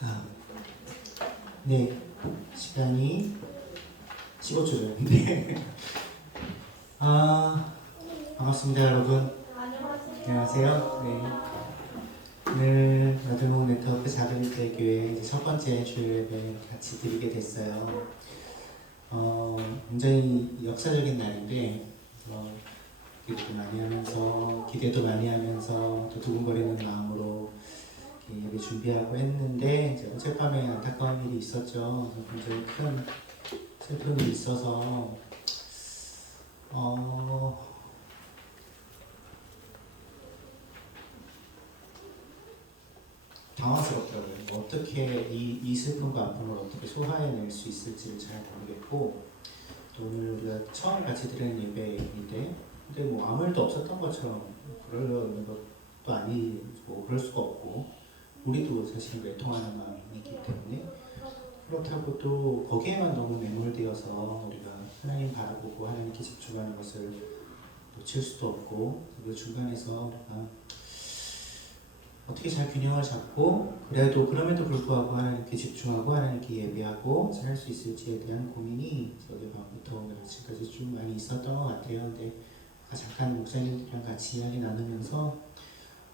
아, 네, 시간이 15초 전인데 반갑습니다 여러분. 안녕하세요. 네, 오늘 나들목 네트워크 작은교회 이제 첫 번째 주일 예배 같이 드리게 됐어요. 굉장히 역사적인 날인데 기도도 많이 하면서 기대도 많이 하면서 또 두근거리는 마음으로 예배 준비하고 했는데 이제 어젯밤에 안타까운 일이 있었죠. 굉장히 큰 슬픈 일이 있어서 당황스럽더라고요. 어떻게 이 슬픔과 아픔을 어떻게 소화해낼 수 있을지를 잘 모르겠고, 또 오늘 우리가 처음 같이 드리는 예배인데 근데 뭐 아무 일도 없었던 것처럼 그러려는 것도 아니고 그럴 수가 없고, 우리도 사실 외통하는 마음이 있기 때문에 그렇다고 또 거기에만 너무 매몰되어서 우리가 하나님 바라보고 하나님께 집중하는 것을 놓칠 수도 없고, 그 중간에서 우리가 어떻게 잘 균형을 잡고 그래도 그럼에도 불구하고 하나님께 집중하고 하나님께 예배하고 잘 할 수 있을지에 대한 고민이 어젯밤부터 오늘 아침까지 좀 많이 있었던 것 같아요. 근데 잠깐 목사님들이랑 같이 이야기 나누면서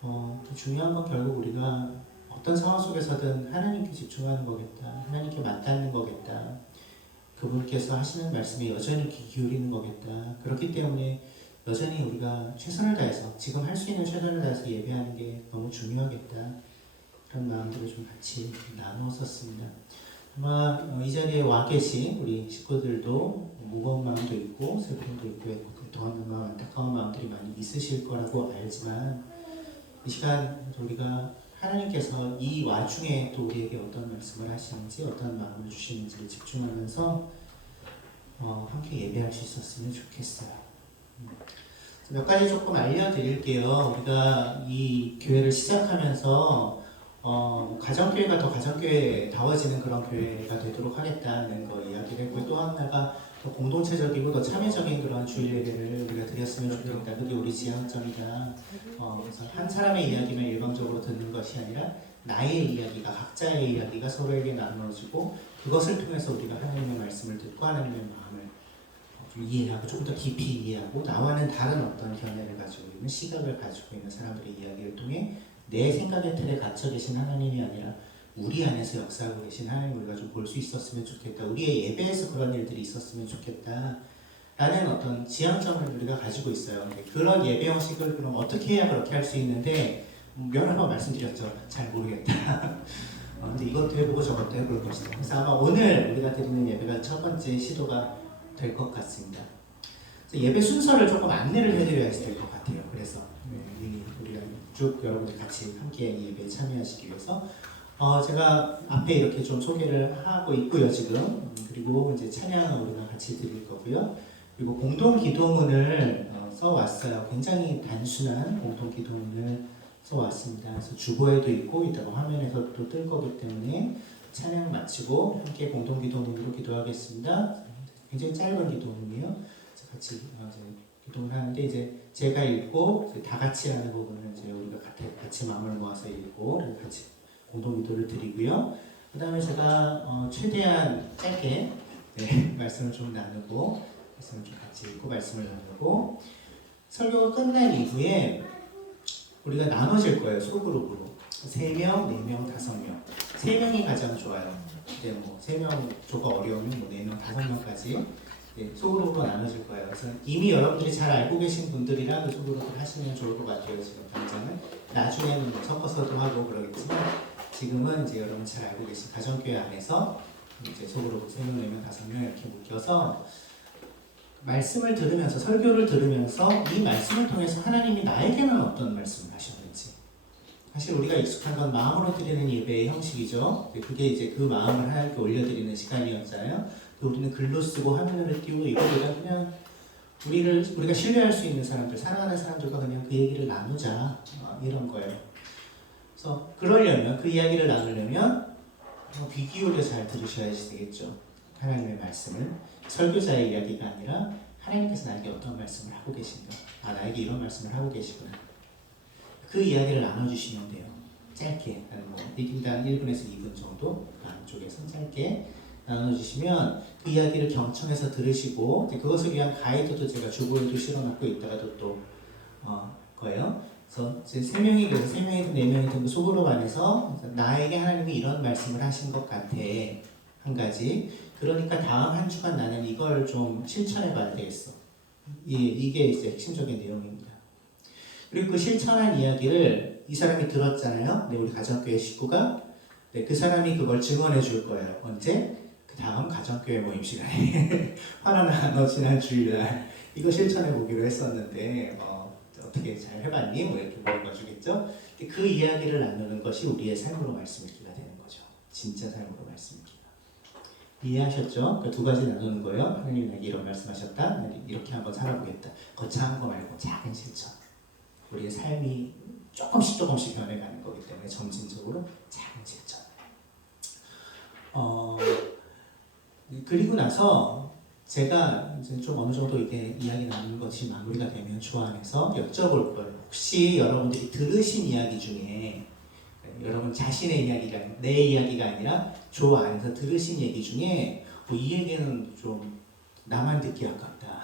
또 중요한 건 결국 우리가 어떤 상황 속에서든 하나님께 집중하는 거겠다, 하나님께 맞닿는 거겠다, 그분께서 하시는 말씀에 여전히 귀 기울이는 거겠다. 그렇기 때문에 여전히 우리가 최선을 다해서 지금 할 수 있는 최선을 다해서 예배하는 게 너무 중요하겠다, 그런 마음들을 좀 같이 나누었었습니다. 아마 이 자리에 와 계신 우리 식구들도 무거운 마음도 있고 슬픔도 있고 더한 마음, 안타까운 마음들이 많이 있으실 거라고 알지만, 이 시간 우리가 하나님께서 이 와중에 또 우리에게 어떤 말씀을 하시는지 어떤 마음을 주시는지를 집중하면서 함께 예배할 수 있었으면 좋겠어요. 몇 가지 조금 알려드릴게요. 우리가 이 교회를 시작하면서 가정교회가 더 가정교회다워지는 그런 교회가 되도록 하겠다는 거 이야기를 했고, 또 하나가 더 공동체적이고 더 참여적인 그런 주일 예배를 우리가 드렸으면 좋겠다. 그게 우리 지향점이다. 그래서 한 사람의 이야기만 일방적으로 듣는 것이 아니라 나의 이야기가, 각자의 이야기가 서로에게 나누어지고, 그것을 통해서 우리가 하나님의 말씀을 듣고 하나님의 마음을 좀 이해하고 조금 더 깊이 이해하고, 나와는 다른 어떤 견해를 가지고 있는, 시각을 가지고 있는 사람들의 이야기를 통해 내 생각의 틀에 갇혀 계신 하나님이 아니라 우리 안에서 역사하고 계신 하나님 우리가 좀 볼 수 있었으면 좋겠다. 우리의 예배에서 그런 일들이 있었으면 좋겠다 라는 어떤 지향점을 우리가 가지고 있어요. 그런 예배 형식을 그럼 어떻게 해야 그렇게 할 수 있는데, 여러 번 말씀드렸죠. 잘 모르겠다. 근데 이것도 해보고 저것도 해볼 것이다. 그래서 아마 오늘 우리가 드리는 예배가 첫 번째 시도가 될 것 같습니다. 그래서 예배 순서를 조금 안내를 해드려야 될 것 같아요. 그래서 우리가 쭉 여러분들 같이 함께 예배에 참여하시기 위해서 제가 앞에 이렇게 좀 소개를 하고 있고요, 지금. 그리고 이제 찬양을 우리가 같이 드릴 거고요. 그리고 공동 기도문을 써왔어요. 굉장히 단순한 공동 기도문을 써왔습니다. 그래서 주보에도 있고 이따가 화면에서 또 뜰 거기 때문에 찬양 마치고 함께 공동 기도문으로 기도하겠습니다. 굉장히 짧은 기도문이에요. 같이 기도를 하는데, 이제 제가 읽고 다 같이 하는 부분을 이제 우리가 같이 마음을 모아서 읽고 같이 공동 기도를 드리고요. 그 다음에 제가 최대한 짧게 말씀을 좀 나누고, 말씀을 좀 같이 읽고 말씀을 나누고, 설교가 끝난 이후에 우리가 나눠질 거예요. 소그룹으로 3명, 4명, 5명. 3명이 가장 좋아요. 근데 뭐 3명 조가 어려우면 뭐 4명, 5명까지 소그룹으로 나눠질 거예요. 그래서 이미 여러분들이 잘 알고 계신 분들이랑 그 소그룹을 하시면 좋을 것 같아요. 지금 당장은. 나중에는 뭐 섞어서도 하고 그러겠지만, 지금은 이제 여러분 잘 알고 계신 가정교회 안에서 이제 소그룹 3명, 4명, 5명 이렇게 묶여서 말씀을 들으면서, 설교를 들으면서 이 말씀을 통해서 하나님이 나에게는 어떤 말씀을 하셨는지, 사실 우리가 익숙한 건 마음으로 드리는 예배의 형식이죠. 그게 이제 그 마음을 하나님께 올려드리는 시간이었잖아요. 우리는 글로 쓰고 화면으로 띄우고, 이거보다 그냥 우리가 신뢰할 수 있는 사람들, 사랑하는 사람들과 그냥 그 얘기를 나누자, 이런 거예요. 그래서 그러려면, 그 이야기를 나누려면 귀 기울여 잘 들으셔야 되겠죠. 하나님의 말씀을. 설교자의 이야기가 아니라 하나님께서 나에게 어떤 말씀을 하고 계신가, 나에게 이런 말씀을 하고 계시구나, 그 이야기를 나눠주시면 돼요. 짧게 뭐 1인당 1분에서 2분 정도 안쪽에서 짧게 나눠주시면 그 이야기를 경청해서 들으시고 그것을 위한 가이드도 제가 주보에도 실어놓고 있다가도 또 거예요. 그래서 이제 3명이 그래서 3명이든 4명이든 그 소그룹 안에서 나에게 하나님이 이런 말씀을 하신 것 같아 한 가지. 그러니까 다음 한 주간 나는 이걸 좀 실천해 봐야 되겠어. 이게 이제 핵심적인 내용입니다. 그리고 그 실천한 이야기를 이 사람이 들었잖아요. 네, 우리 가정교회 식구가. 네, 그 사람이 그걸 증언해 줄 거예요. 언제? 그 다음 가정교회 모임 시간에. 화나나 지난 주일날 이거 실천해 보기로 했었는데 어떻게 잘 해봤니? 뭐 이렇게 물어봐주겠죠. 그 이야기를 나누는 것이 우리의 삶으로 말씀 읽기가 되는 거죠. 진짜 삶으로 말씀 읽기가. 이해하셨죠? 그 두 가지 나누는 거예요. 하나님이 나에게 이런 말씀하셨다. 이렇게 한번 살아보겠다. 거창한 거 말고 작은 실천. 우리의 삶이 조금씩 변해가는 거기 때문에 점진적으로 작은 실천. 그리고 나서 제가 이제 좀 어느 정도 이게 이야기 나누는 것이 마무리가 되면 주 안에서 여쭤볼 거예요. 혹시 여러분들이 들으신 이야기 중에 여러분 자신의 이야기가 내 이야기가 아니라 주 안에서 들으신 얘기 중에 이 얘기는 좀 나만 듣기 아깝다.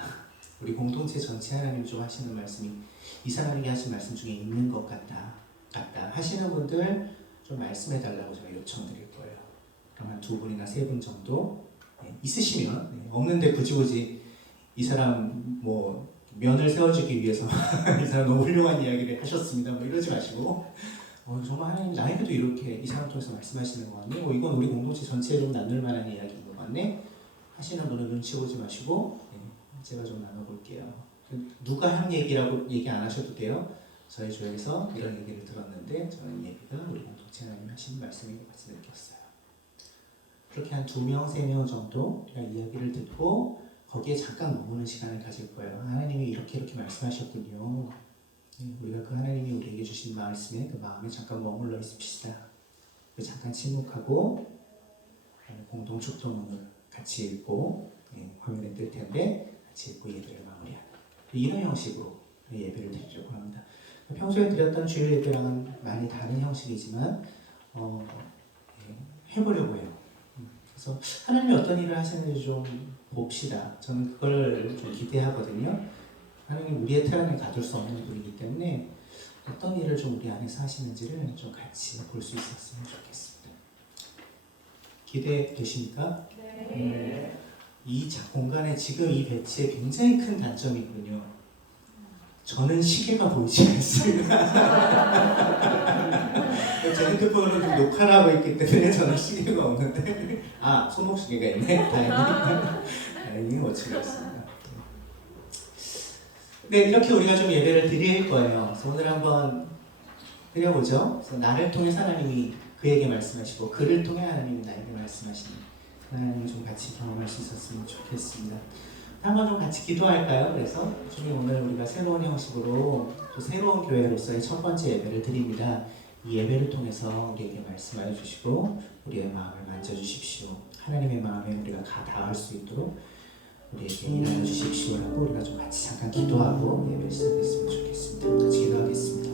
우리 공동체 전체 하나님 좀 하시는 말씀이 이 사람에게 하신 말씀 중에 있는 것 같다 하시는 분들 좀 말씀해 달라고 제가 요청드릴 거예요. 그럼 한 2분이나 3분 정도 있으시면 없는데 굳이 이 사람 뭐 면을 세워주기 위해서 이 사람 너무 훌륭한 이야기를 하셨습니다 뭐 이러지 마시고 정말 하나님 나에게도 이렇게 이 사람 통해서 말씀하시는 것 같네 이건 우리 공동체 전체에 좀 나눌 만한 이야기인 것 같네 하시는 분은 눈치 보지 마시고 제가 좀 나눠볼게요. 누가 한 얘기라고 얘기 안 하셔도 돼요. 저희 교회에서 이런 얘기를 들었는데 저는 얘기가 우리 공동체 하나님 하신 말씀인 것 같이 느꼈어요. 그렇게 한 2명, 3명 정도 우리가 이야기를 듣고 거기에 잠깐 머무는 시간을 가질 거예요. 하나님이 이렇게 말씀하셨군요. 우리가 그 하나님이 우리에게 주신 말씀에 그 마음에 잠깐 머물러 있읍시다. 잠깐 침묵하고 공동 축도문을 같이 읽고 화면에 뜰 텐데 같이 읽고 예배를 마무리하는 이런 형식으로 예배를 드리려고 합니다. 평소에 드렸던 주일 예배랑은 많이 다른 형식이지만 해보려고 해요. 그래서 하나님이 어떤 일을 하시는지 좀 봅시다. 저는 그걸 좀 기대하거든요. 하나님 우리의 틀 안에 가둘 수 없는 분이기 때문에 어떤 일을 좀 우리 안에서 하시는지를 좀 같이 볼 수 있었으면 좋겠습니다. 기대되십니까? 네. 이 공간에 지금 이 배치에 굉장히 큰 단점이 있군요. 저는 시계가 보이지 않습니다. 제 핸드폰은 좀 녹화를 하고 있기 때문에 저는 시계가 없는데 손목 시계가 있네. 다행히 워치가 있습니다. 네, 이렇게 우리가 좀 예배를 드릴 거예요. 그래서 오늘 한번 드려보죠. 그래서 나를 통해 하나님이 그에게 말씀하시고 그를 통해 하나님이 나에게 말씀하시는 하나님을 좀 같이 경험할 수 있었으면 좋겠습니다. 한번 좀 같이 기도할까요? 그래서 주님 오늘 우리가 새로운 형식으로 또 새로운 교회로서의 첫 번째 예배를 드립니다. 이 예배를 통해서 우리에게 말씀하여 주시고 우리의 마음을 만져주십시오. 하나님의 마음에 우리가 닿을 수 있도록 우리에게 일하여 주십시오 하고 우리가 좀 같이 잠깐 기도하고 예배를 시작했으면 좋겠습니다. 같이 기도하겠습니다.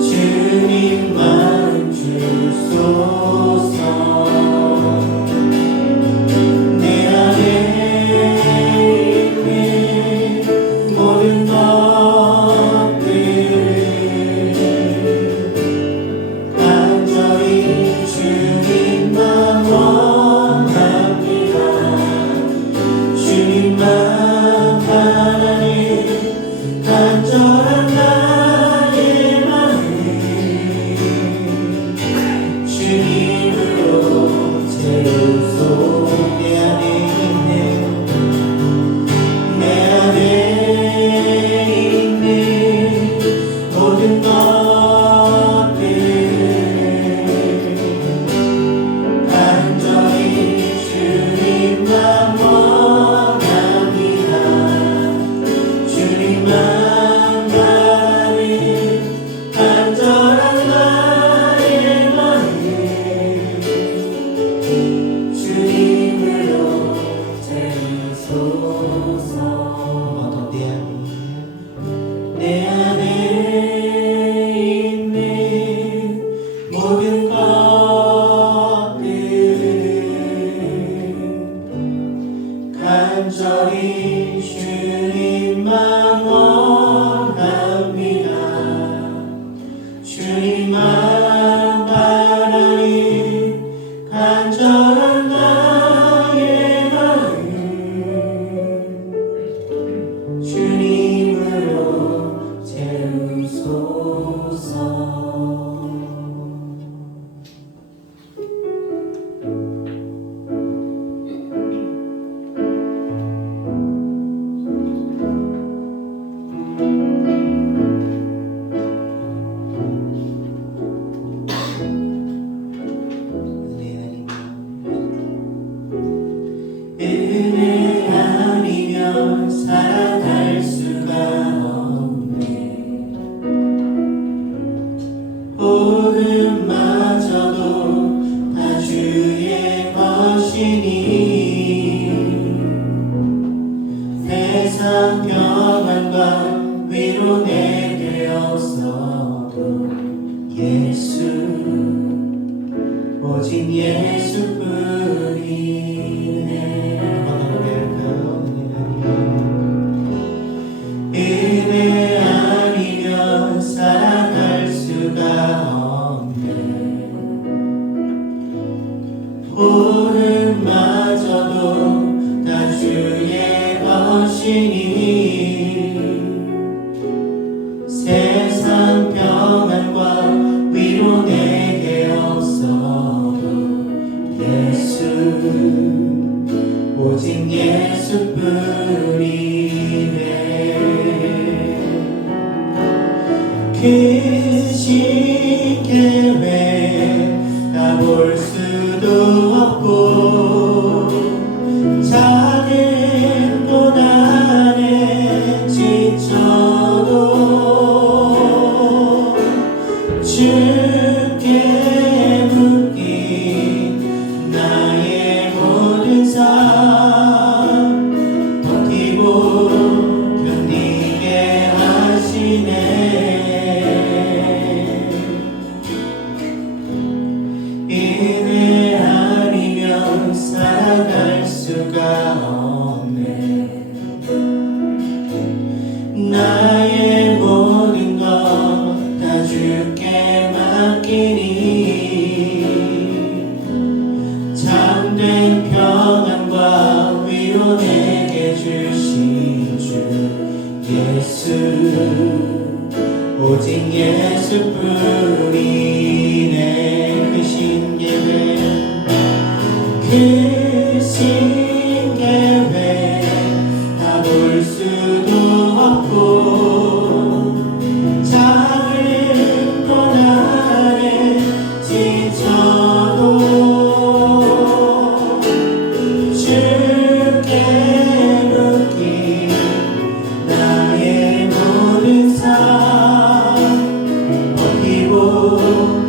주님 마음 주소서. 내 안에 있는 모든 것들을 간절히 주님만 원합니다. 주님만 하나님 간절한 나의 마음 주님으로 채우소. 내 안에 있는 모든 것들 간절히 주님만 원합니다. 주님만 바라는 간절한 나의 마음 주님으로 채우소서. 내 안에 있는 모든 것들 간절히 주님만 원합니다. 주님만 바라는 간절한 나의 마음 주님으로 채우소서. 은혜 아니면 살아갈 수가 없네. 복음마저도 다 주의 것이니 세상 평안과 위로 내게 없어도 예수 오직 예수뿐이네. 은혜 아니면 살아갈 수가 없네. 복음마저도 다 주의 것이니 세상 평안과 위로 내게 없어도 예수 오직 예수뿐이네. 크신 계획 다 볼 수도 없고 작은 고난에 지쳐도 주께 묶인 나의 모든 삶 버티고 견디게 하시네. 은혜 아니면 살아갈 수가 없네. 나의 모든 것 다 주께 맡기니 참된 평안과 위로 내게 주신 주 예수 오직 예수뿐이네. 크신 계획 크신 계획 다 볼 수도 없고 작은 고난에 지쳐도 주께 맡긴 나의 모든 삶 버티고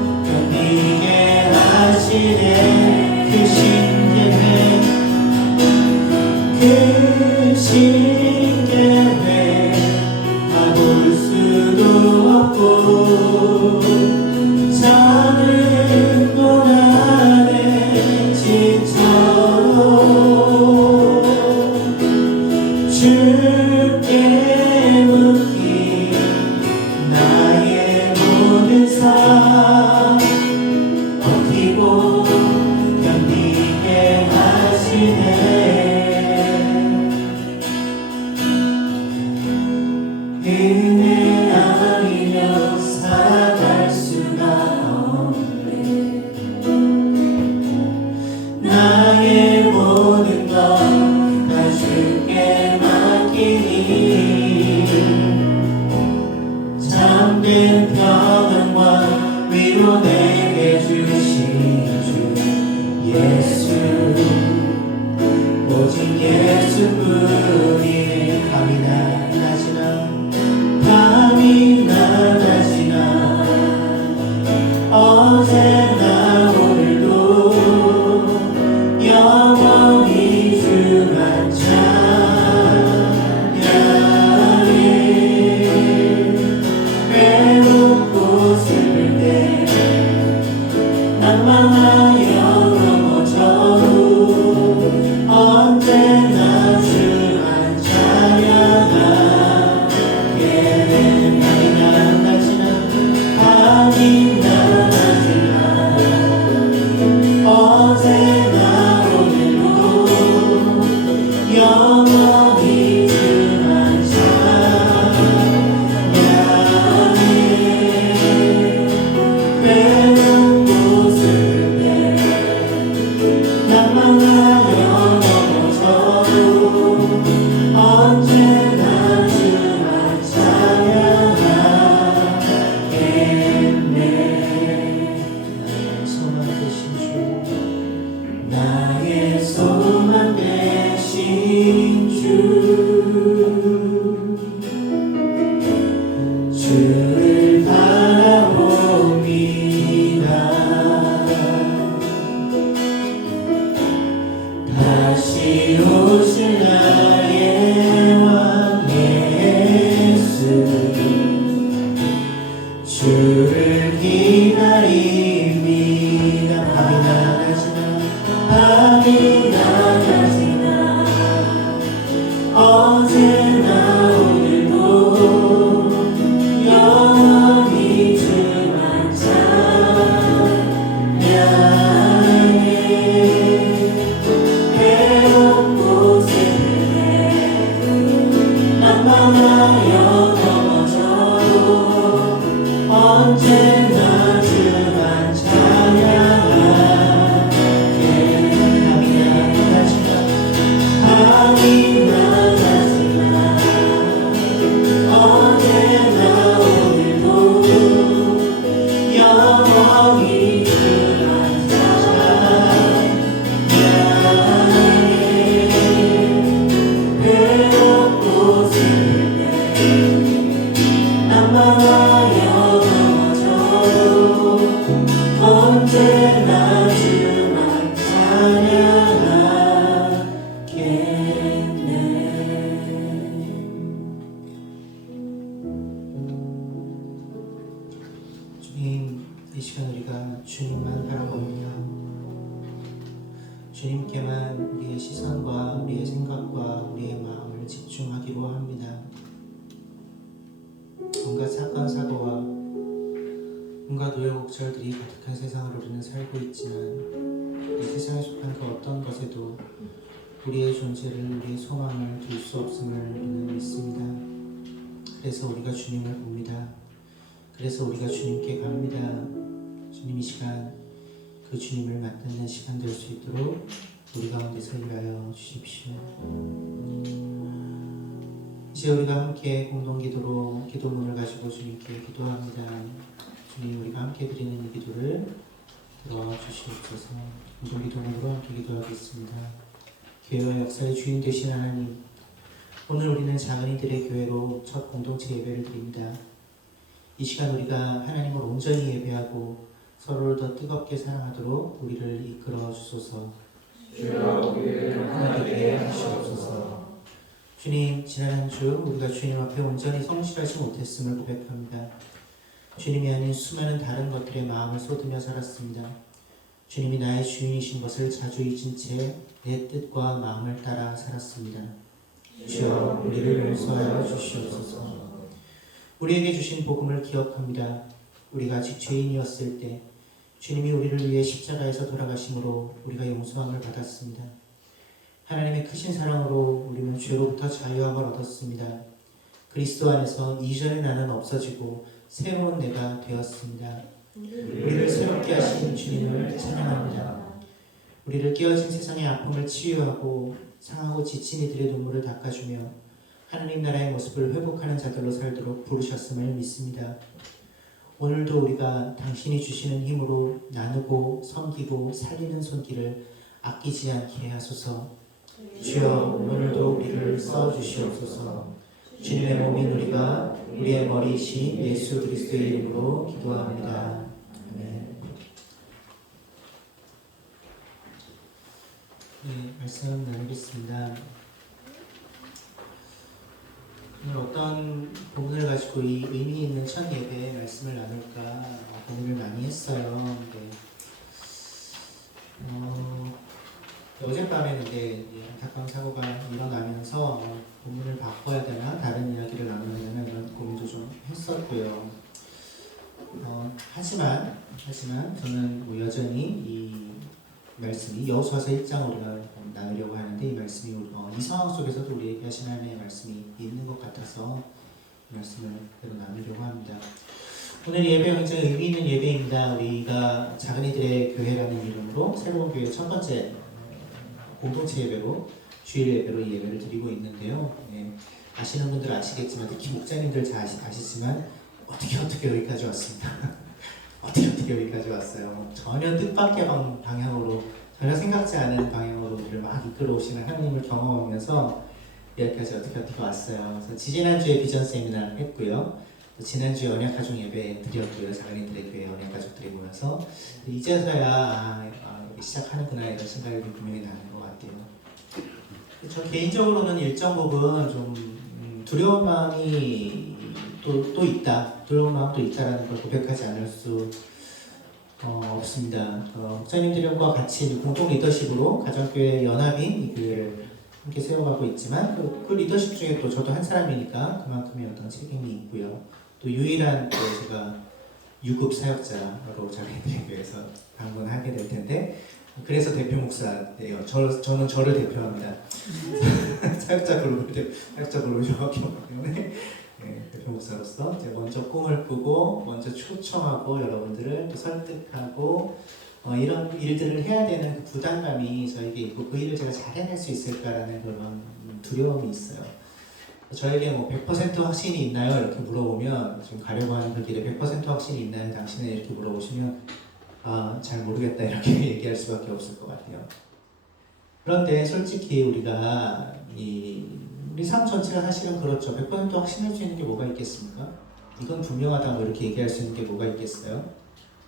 내 아니면 살아갈 수가 없네. 나의 모든 것 다 주께 맡기니 참된 평안과 위로 내게 주신 주 예수, 오직 예수뿐이네. 밤이나 낮이나 밤이나 낮이나 어제나 오늘도 영원히 주만 찬양해. 외롭고 슬플 때 난망하여 넘어져도 언제나 주만 찬양하게. 밤이나 낮이나 밤이나 낮이나 어제나 오늘도 영원히 주만 찬양해. 외롭고 슬플 때 난망하여 넘어져도 언제나 주만 찬양하겠네. 나의 소망 되신 주, 주를 바라봅니다. 다시 오실 나의 왕 예수, 주를 기다립니다. 밤이나 낮이나 밤이나 낮이나 어제나 오늘도 영원히 주만 찬양해. 외롭고 슬플 때 난망하여 넘어져도 언제나 주만 찬양하게. 밤이나 낮이나 밤이나 낮이나 어제나 오늘도 영원히 주만 찬양해. 외롭고 슬플 때 난망하여 넘어져도 언제나 주만 찬양하겠네. 주님, 이 시간 우리가 주님만 바라봅니다. 주님께만 우리의 시선과 우리의 생각과 우리의 마음을 집중하기로 합니다. 온갖 사건 사고와 온갖 우여곡절들이 가득한 세상을 우리는 살고 있지만 이 세상에 속한 그 어떤 것에도 우리의 존재를, 우리의 소망을 둘 수 없음을 우리는 믿습니다. 그래서 우리가 주님을 봅니다. 그래서 우리가 주님께 갑니다. 주님, 이 시간 그 주님을 맞닿는 시간 될 수 있도록 우리 가운데서 일하여 주십시오. 이제 우리가 함께 공동기도로 기도문을 가지고 주님께 기도합니다. 주님, 우리가 함께 드리는 이 기도를 들어와 주시옵소서. 공동기도문으로 함께 기도하겠습니다. 교회와 역사의 주인 되신 하나님, 오늘 우리는 작은 이들의 교회로 첫 공동체 예배를 드립니다. 이 시간 우리가 하나님을 온전히 예배하고 서로를 더 뜨겁게 사랑하도록 우리를 이끌어 주소서. 주여 우리를 하나되게 하시옵소서. 주님, 지난 한 주 우리가 주님 앞에 온전히 성실하지 못했음을 고백합니다. 주님이 아닌 수많은 다른 것들에 마음을 쏟으며 살았습니다. 주님이 나의 주인이신 것을 자주 잊은 채 내 뜻과 마음을 따라 살았습니다. 주여 우리를 용서하여 주시옵소서. 우리에게 주신 복음을 기억합니다. 우리가 아직 죄인이었을 때 주님이 우리를 위해 십자가에서 돌아가심으로 우리가 용서함을 받았습니다. 하나님의 크신 사랑으로 우리는 죄로부터 자유함을 얻었습니다. 그리스도 안에서 이전의 나는 없어지고 새로운 내가 되었습니다. 우리를 새롭게 하신 주님을 찬양합니다. 우리를 깨어진 세상의 아픔을 치유하고 상하고 지친 이들의 눈물을 닦아주며 하나님 나라의 모습을 회복하는 자들로 살도록 부르셨음을 믿습니다. 오늘도 우리가 당신이 주시는 힘으로 나누고 섬기고 살리는 손길을 아끼지 않게 하소서. 주여, 오늘도 우리를 써주시옵소서. 주님의 몸인 우리가 우리의 머리이신 예수 그리스도의 이름으로 기도합니다. 아멘. 네, 말씀 나누겠습니다. 오늘 어떤 부분을 가지고 이 의미 있는 첫 예배의 말씀을 나눌까 고민을 많이 했어요. 어젯밤에 근데 안타까운 사고가 일어나면서 본문을 바꿔야 되나 다른 이야기를 나눠야 되나 이런 고민도 좀 했었고요. 하지만 저는 뭐 여전히 이 말씀이 여호수아서 1장 우리가 나누려고 하는데 이 말씀이 이 상황 속에서도 우리에게 하신 하나님의 말씀이 있는 것 같아서 이 말씀을 그대로 나누려고 합니다. 오늘 예배 굉장히 의미 있는 예배입니다. 우리가 작은이들의 교회라는 이름으로 새로운 교회 첫 번째 공동체 예배로 주일 예배로 이 예배를 드리고 있는데요. 아시는 분들 아시겠지만 특히 목사님들 잘 아시지만 어떻게 여기까지 왔습니다. 어떻게 여기까지 왔어요. 전혀 뜻밖의 방향으로 전혀 생각지 않은 방향으로 우리를 막 이끌어 오시는 하나님을 경험하면서 여기까지 어떻게 왔어요. 그래서 지지난주에 비전 세미나 했고요. 또 지난주에 언약가족 예배 드렸고요. 작은이들의 교회 언약가족들이 모여서 이제서야 시작하는구나 이런 생각이 분명히 나는 것 같아요. 저 개인적으로는 일정 부분 좀 두려운 마음이 또 있다. 두려운 마음도 있다라는 걸 고백하지 않을 수 없습니다. 목사님들과 같이 공동 리더십으로 가정교회 연합인 이 교회를 함께 세워가고 있지만 그 리더십 중에 또 저도 한 사람이니까 그만큼의 어떤 책임이 있고요. 또 유일한 제가 유급 사역자로 작은이들의 교회에서 방문하게 될 텐데 그래서 대표 목사예요. 저는 저를 대표합니다. 사역자 그룹을 정확히 없기 때문에 대표 목사로서 이제 먼저 꿈을 꾸고 먼저 초청하고 여러분들을 또 설득하고 이런 일들을 해야 되는 그 부담감이 저에게 있고 그 일을 제가 잘 해낼 수 있을까라는 그런 두려움이 있어요. 저에게 뭐 100% 확신이 있나요? 이렇게 물어보면 지금 가려고 하는 그 길에 100% 확신이 있나요? 당신은 이렇게 물어보시면 잘 모르겠다 이렇게 얘기할 수밖에 없을 것 같아요. 그런데 솔직히 우리가 우리 삶 전체가 사실은 그렇죠. 100% 확신할 수 있는 게 뭐가 있겠습니까? 이건 분명하다 뭐 이렇게 얘기할 수 있는 게 뭐가 있겠어요?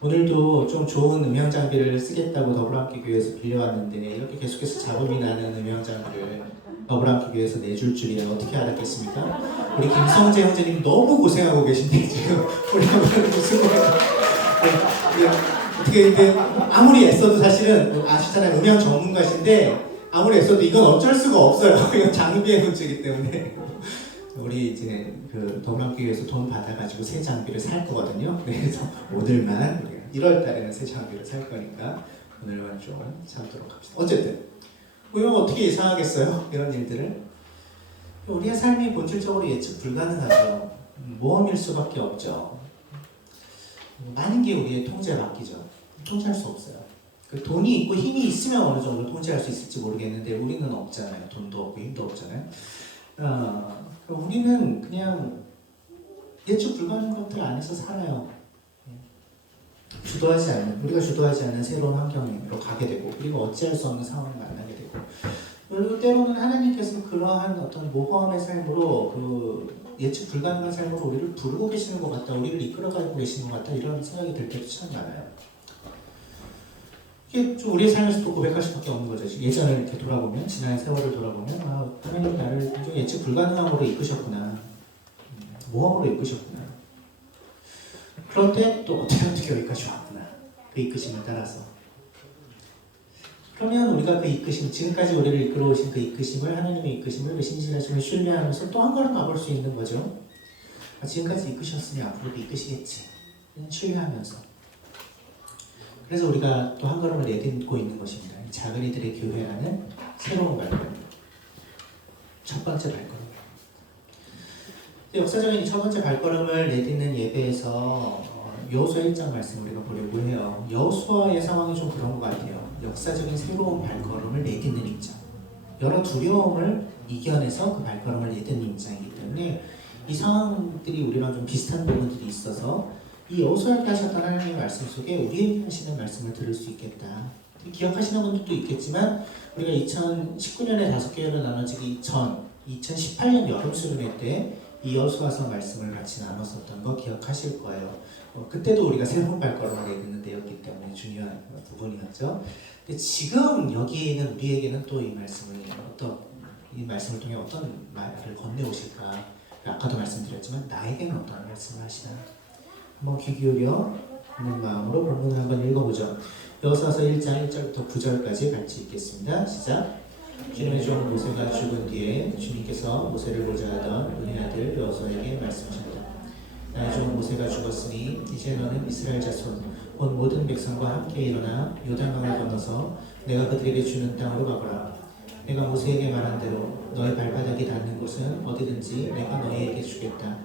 오늘도 좀 좋은 음향 장비를 쓰겠다고 더불어함께 교회에서 빌려왔는데 이렇게 계속해서 잡음이 나는 음향 장비를 더불어함께 교회에서 내줄 줄이야 어떻게 알았겠습니까? 우리 김성재 형제님 너무 고생하고 계신데 지금 우리가 무슨 어떻게 근데 아무리 애써도 사실은 아시잖아요. 음향 전문가신데 아무리 애써도 이건 어쩔 수가 없어요. 이건 장비의 문제이기 때문에 우리 이제 그 더불어함께 교회에서 돈 받아가지고 새 장비를 살 거거든요. 그래서 오늘만 우리가 1월 달에는 새 장비를 살 거니까 오늘만 좀 참도록 합시다. 어쨌든 이건 어떻게 예상하겠어요? 이런 일들을 우리의 삶이 본질적으로 예측 불가능하죠. 모험일 수밖에 없죠. 많은 게 우리의 통제에 맡기죠. 통제할 수 없어요. 그 돈이 있고 힘이 있으면 어느 정도 통제할 수 있을지 모르겠는데 우리는 없잖아요. 돈도 없고 힘도 없잖아요. 우리는 그냥 예측 불가능한 것들 안에서 살아요. 우리가 주도하지 않는 새로운 환경으로 가게 되고 그리고 어찌할 수 없는 상황을 만나게 되고 그리고 때로는 하나님께서 그러한 어떤 모험의 삶으로 그 예측 불가능한 삶으로 우리를 부르고 계시는 것 같다, 우리를 이끌어가고 계시는 것 같다 이런 생각이 들 때도 참 많아요. 이게 좀 우리의 삶에서도 고백할 수밖에 없는 거죠. 예전을 이렇게 돌아보면, 지난해 세월을 돌아보면 하나님 나를 좀 예측 불가능함으로 이끄셨구나, 모험으로 이끄셨구나. 그런데 또 어떻게 여기까지 왔구나, 그 이끄심을 따라서. 그러면 우리가 그 이끄심, 지금까지 우리를 이끌어오신 그 이끄심을, 하나님의 이끄심을, 그 신실하심을 신뢰하면서 또 한 걸음 가볼 수 있는 거죠. 지금까지 이끄셨으니 앞으로도 이끄시겠지, 신뢰하면서. 그래서 우리가 또 한 걸음을 내딛고 있는 것입니다. 작은이들의 교회라는 새로운 발걸음, 첫 번째 발걸음. 역사적인 이 첫 번째 발걸음을 내딛는 예배에서 여호수아 1장 말씀 우리가 보려고 해요. 여호수아의 상황이 좀 그런 것 같아요. 역사적인 새로운 발걸음을 내딛는 입장. 여러 두려움을 이겨내서 그 발걸음을 내딛는 입장이기 때문에 이 상황들이 우리랑 좀 비슷한 부분들이 있어서 이 여호수아에게 하셨던 하나님의 말씀 속에 우리에게 하시는 말씀을 들을 수 있겠다. 기억하시는 분들도 있겠지만 우리가 2019년에 5개월로 나눠지기 전 2018년 여름 수련회 때 이 여호수아서 말씀을 같이 나눴었던 거 기억하실 거예요. 그때도 우리가 새로운 발걸음을 내딛는 때였기 때문에 중요한 부분이었죠. 근데 지금 여기에는 우리에게는 또 이 말씀을 통해 어떤 말을 건네오실까? 아까도 말씀드렸지만 나에게는 어떤 말씀을 하시나? 한번 귀 기울여 있는 마음으로 본문을 한번 읽어보죠. 여호수아서 1장 1절부터 9절까지 같이 읽겠습니다. 시작. 주님의 종 모세가 죽은 뒤에 주님께서 모세를 보좌 하던 눈의 아들 여호수아에게 말씀하셨다. 나의 종 모세가 죽었으니 이제 너는 이스라엘 자손 곧 모든 백성과 함께 일어나 요단강을 건너서 내가 그들에게 주는 땅으로 가거라. 내가 모세에게 말한 대로 너의 발바닥이 닿는 곳은 어디든지 내가 너희에게 주겠다.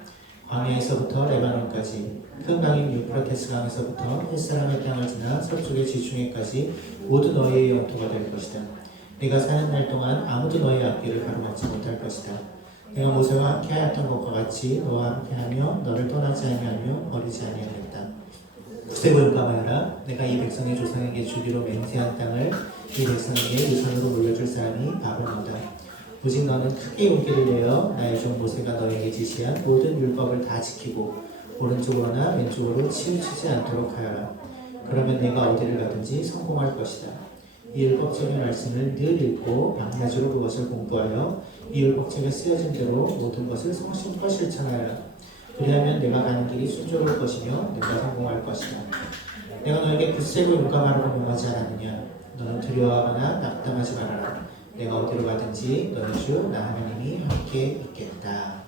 광야에서부터 레바논까지 큰 강인 유프라테스 강에서부터 햇사람의 땅을 지나 서쪽의 지중해까지 모두 너희의 영토가 될 것이다. 네가 사는 날 동안 아무도 너희 앞길을 가로막지 못할 것이다. 내가 모세와 함께 하였던 것과 같이 너와 함께하며 너를 떠나지 아니하며 버리지 아니하겠다. 구세고 용감하여라. 내가 이 백성의 조상에게 주기로 맹세한 땅을 이 백성에게 유산으로 물려줄 사람이 바로 너다. 오직 너는 크게 용기를 내어 나의 종 모세가 너에게 지시한 모든 율법을 다 지키고 오른쪽으로나 왼쪽으로 치우치지 않도록 하여라. 그러면 내가 어디를 가든지 성공할 것이다. 이 율법책의 말씀을 늘 읽고 밤낮으로 그것을 공부하여 이 율법책에 쓰여진 대로 모든 것을 성심껏 실천하여라. 그리하면 내가 가는 길이 순조로울 것이며 내가 성공할 것이다. 내가 너에게 굳세고 용감하라고 명하지 않았느냐? 너는 두려워하거나 낙담하지 말아라. 내가 어디로 가든지 너희 주 나 하나님이 함께 있겠다.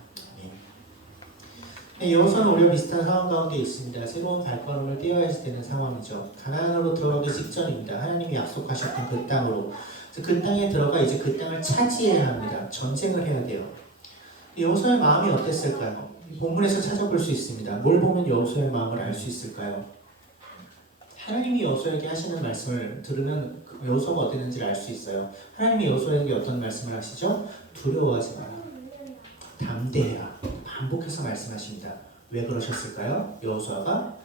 여호수아는 오히려 비슷한 상황 가운데 있습니다. 새로운 발걸음을 떼어야 되는 상황이죠. 가나안으로 들어가기 직전입니다. 하나님이 약속하셨던 그 땅으로. 그 땅에 들어가 이제 그 땅을 차지해야 합니다. 전쟁을 해야 돼요. 여호수아의 마음이 어땠을까요? 본문에서 찾아볼 수 있습니다. 뭘 보면 여호수아의 마음을 알 수 있을까요? 하나님이 여호수아에게 하시는 말씀을 들으면 여호수아가 어땠는지를 알 수 있어요. 하나님이 여호수아에게 어떤 말씀을 하시죠? 두려워하지 마라. 담대해라. 반복해서 말씀하십니다. 왜 그러셨을까요? 여호수아가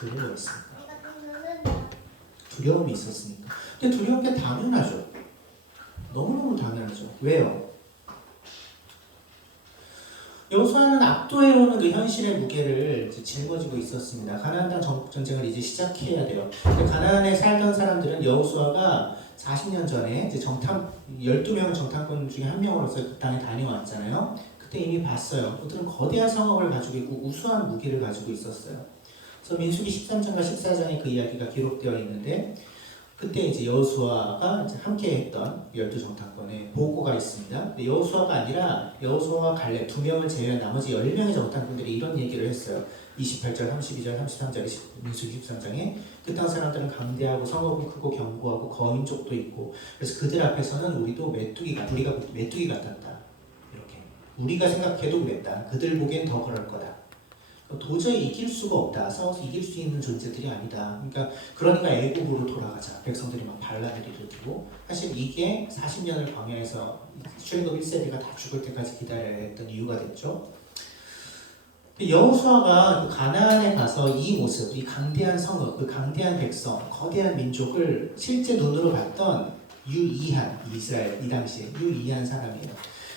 두려워했습니다. 두려움이 있었으니까. 근데 두려운 게 당연하죠. 너무너무 당연하죠. 왜요? 여호수아는 압도해오는 그 현실의 무게를 짊어지고 있었습니다. 가나안 땅 전쟁을 이제 시작해야 돼요. 가나안에 살던 사람들은 여호수아가 40년 전에 이제 12명 정탐꾼 중에 한 명으로서 그 땅에 다녀왔잖아요. 그때 이미 봤어요. 그들은 거대한 성읍을 가지고 있고 우수한 무기를 가지고 있었어요. 그래서 민수기 13장과 14장에 그 이야기가 기록되어 있는데 그때 이제 여호수아가 이제 함께했던 12정탐꾼의 보고가 있습니다. 근데 여호수아가 아니라 여호수아와 갈렙 2명을 제외한 나머지 10명의 정탐꾼들이 이런 얘기를 했어요. 28절, 32절, 33절 민수기 13장에 그 땅 사람들은 강대하고 성읍은 크고 견고하고 거인족도 있고 그래서 그들 앞에서는 우리가 메뚜기 같았다. 이렇게 우리가 생각해도 그랬다. 그들 보기엔 더 그럴 거다. 도저히 이길 수가 없다. 싸워서 이길 수 있는 존재들이 아니다. 그러니까 애국으로 돌아가자. 백성들이 막 반란을 일으키고 사실 이게 40년을 광야에서 출애굽 1세대가 다 죽을 때까지 기다려야 했던 이유가 됐죠. 여호수아가 가나안에 가서 이 모습, 이 강대한 성읍, 그 강대한 백성, 거대한 민족을 실제 눈으로 봤던 유이한 이스라엘 이 당시에 유이한 사람이에요.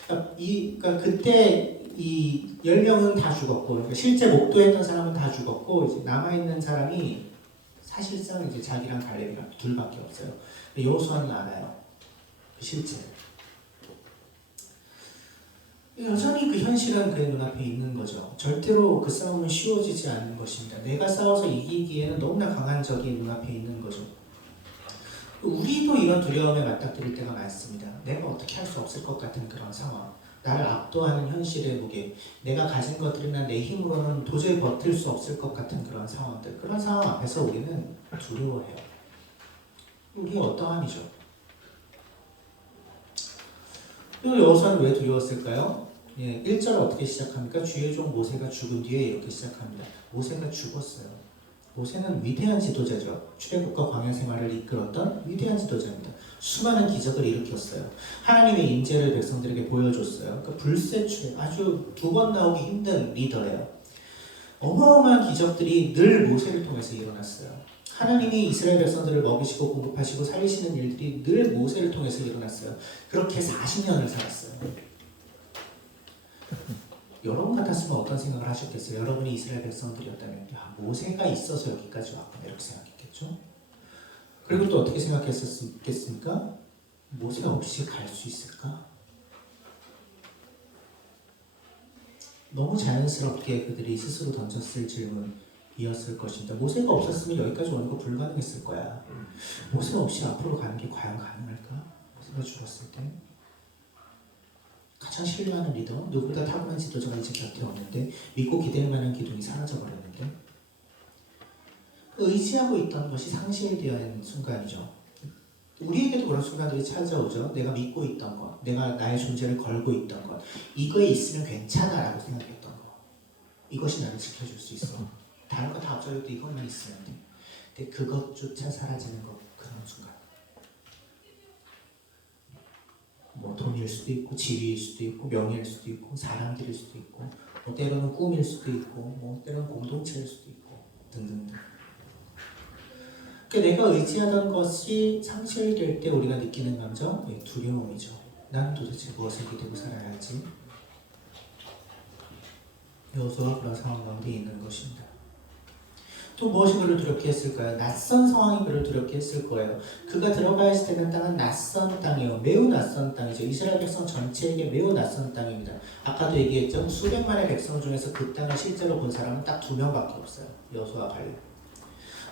그러니까 그때 이 10명은 다 죽었고, 그러니까 실제 목도했던 사람은 다 죽었고, 이제 남아있는 사람이 사실상 이제 자기랑 갈렙이랑 둘밖에 없어요. 여호수아는 알아요. 실제. 여전히 그 현실은 그의 눈앞에 있는 거죠. 절대로 그 싸움은 쉬워지지 않는 것입니다. 내가 싸워서 이기기에는 너무나 강한 적이 눈앞에 있는 거죠. 우리도 이런 두려움에 맞닥뜨릴 때가 많습니다. 내가 어떻게 할 수 없을 것 같은 그런 상황. 나를 압도하는 현실의 무게, 내가 가진 것들이나 내 힘으로는 도저히 버틸 수 없을 것 같은 그런 상황들, 그런 상황 앞에서 우리는 두려워해요. 이게 어떠함이죠? 또 여호수아는 왜 두려웠을까요? 예, 1절 어떻게 시작합니까? 주의 종 모세가 죽은 뒤에 이렇게 시작합니다. 모세가 죽었어요. 모세는 위대한 지도자죠. 출애굽과 광야 생활을 이끌었던 위대한 지도자입니다. 수많은 기적을 일으켰어요. 하나님의 인재를 백성들에게 보여줬어요. 그러니까 불세출에 아주 두 번 나오기 힘든 리더예요. 어마어마한 기적들이 늘 모세를 통해서 일어났어요. 하나님이 이스라엘 백성들을 먹이시고 공급하시고 살리시는 일들이 늘 모세를 통해서 일어났어요. 그렇게 40년을 살았어요. 여러분 같았으면 어떤 생각을 하셨겠어요? 여러분이 이스라엘 백성들이었다면 야, 모세가 있어서 여기까지 왔구나 이렇게 생각했겠죠? 그리고 또 어떻게 생각했겠습니까? 모세 없이 갈 수 있을까? 너무 자연스럽게 그들이 스스로 던졌을 질문이었을 것입니다. 모세가 없었으면 여기까지 오는 거 불가능했을 거야. 모세 없이 앞으로 가는 게 과연 가능할까? 모세가 죽었을 때 가장 신뢰하는 리더, 누구보다 탁월한 지도자가 이제 곁에 없는데 믿고 기댈 만한 기둥이 사라져버렸는데 의지하고 있던 것이 상실되어야 순간이죠. 우리에게도 그런 순간들이 찾아오죠. 내가 믿고 있던 것, 내가 나의 존재를 걸고 있던 것, 이거에 있으면 괜찮아라고 생각했던 것, 이것이 나를 지켜줄 수 있어. 다른 거 다 없어도 이것만 있으면 돼. 근데 그것조차 사라지는 것, 그런 순간. 뭐 돈일 수도 있고 지위일 수도 있고 명예일 수도 있고 사람들일 수도 있고 뭐 때로는 꿈일 수도 있고 뭐 때로는 공동체일 수도 있고 등등등. 그러니까 내가 의지하던 것이 상실될 때 우리가 느끼는 감정, 두려움이죠. 난 도대체 무엇을 기대고 살아야 할지. 여호수아가 그런 상황 가운데 있는 것입니다. 또 무엇이 그를 두렵게 했을까요? 낯선 상황이 그를 두렵게 했을 거예요. 그가 들어가야 되는 땅은 낯선 땅이에요. 매우 낯선 땅이죠. 이스라엘 백성 전체에게 매우 낯선 땅입니다. 아까도 얘기했죠. 수백만의 백성 중에서 그 땅을 실제로 본 사람은 딱 2명밖에 없어요. 여호수아 갈렙.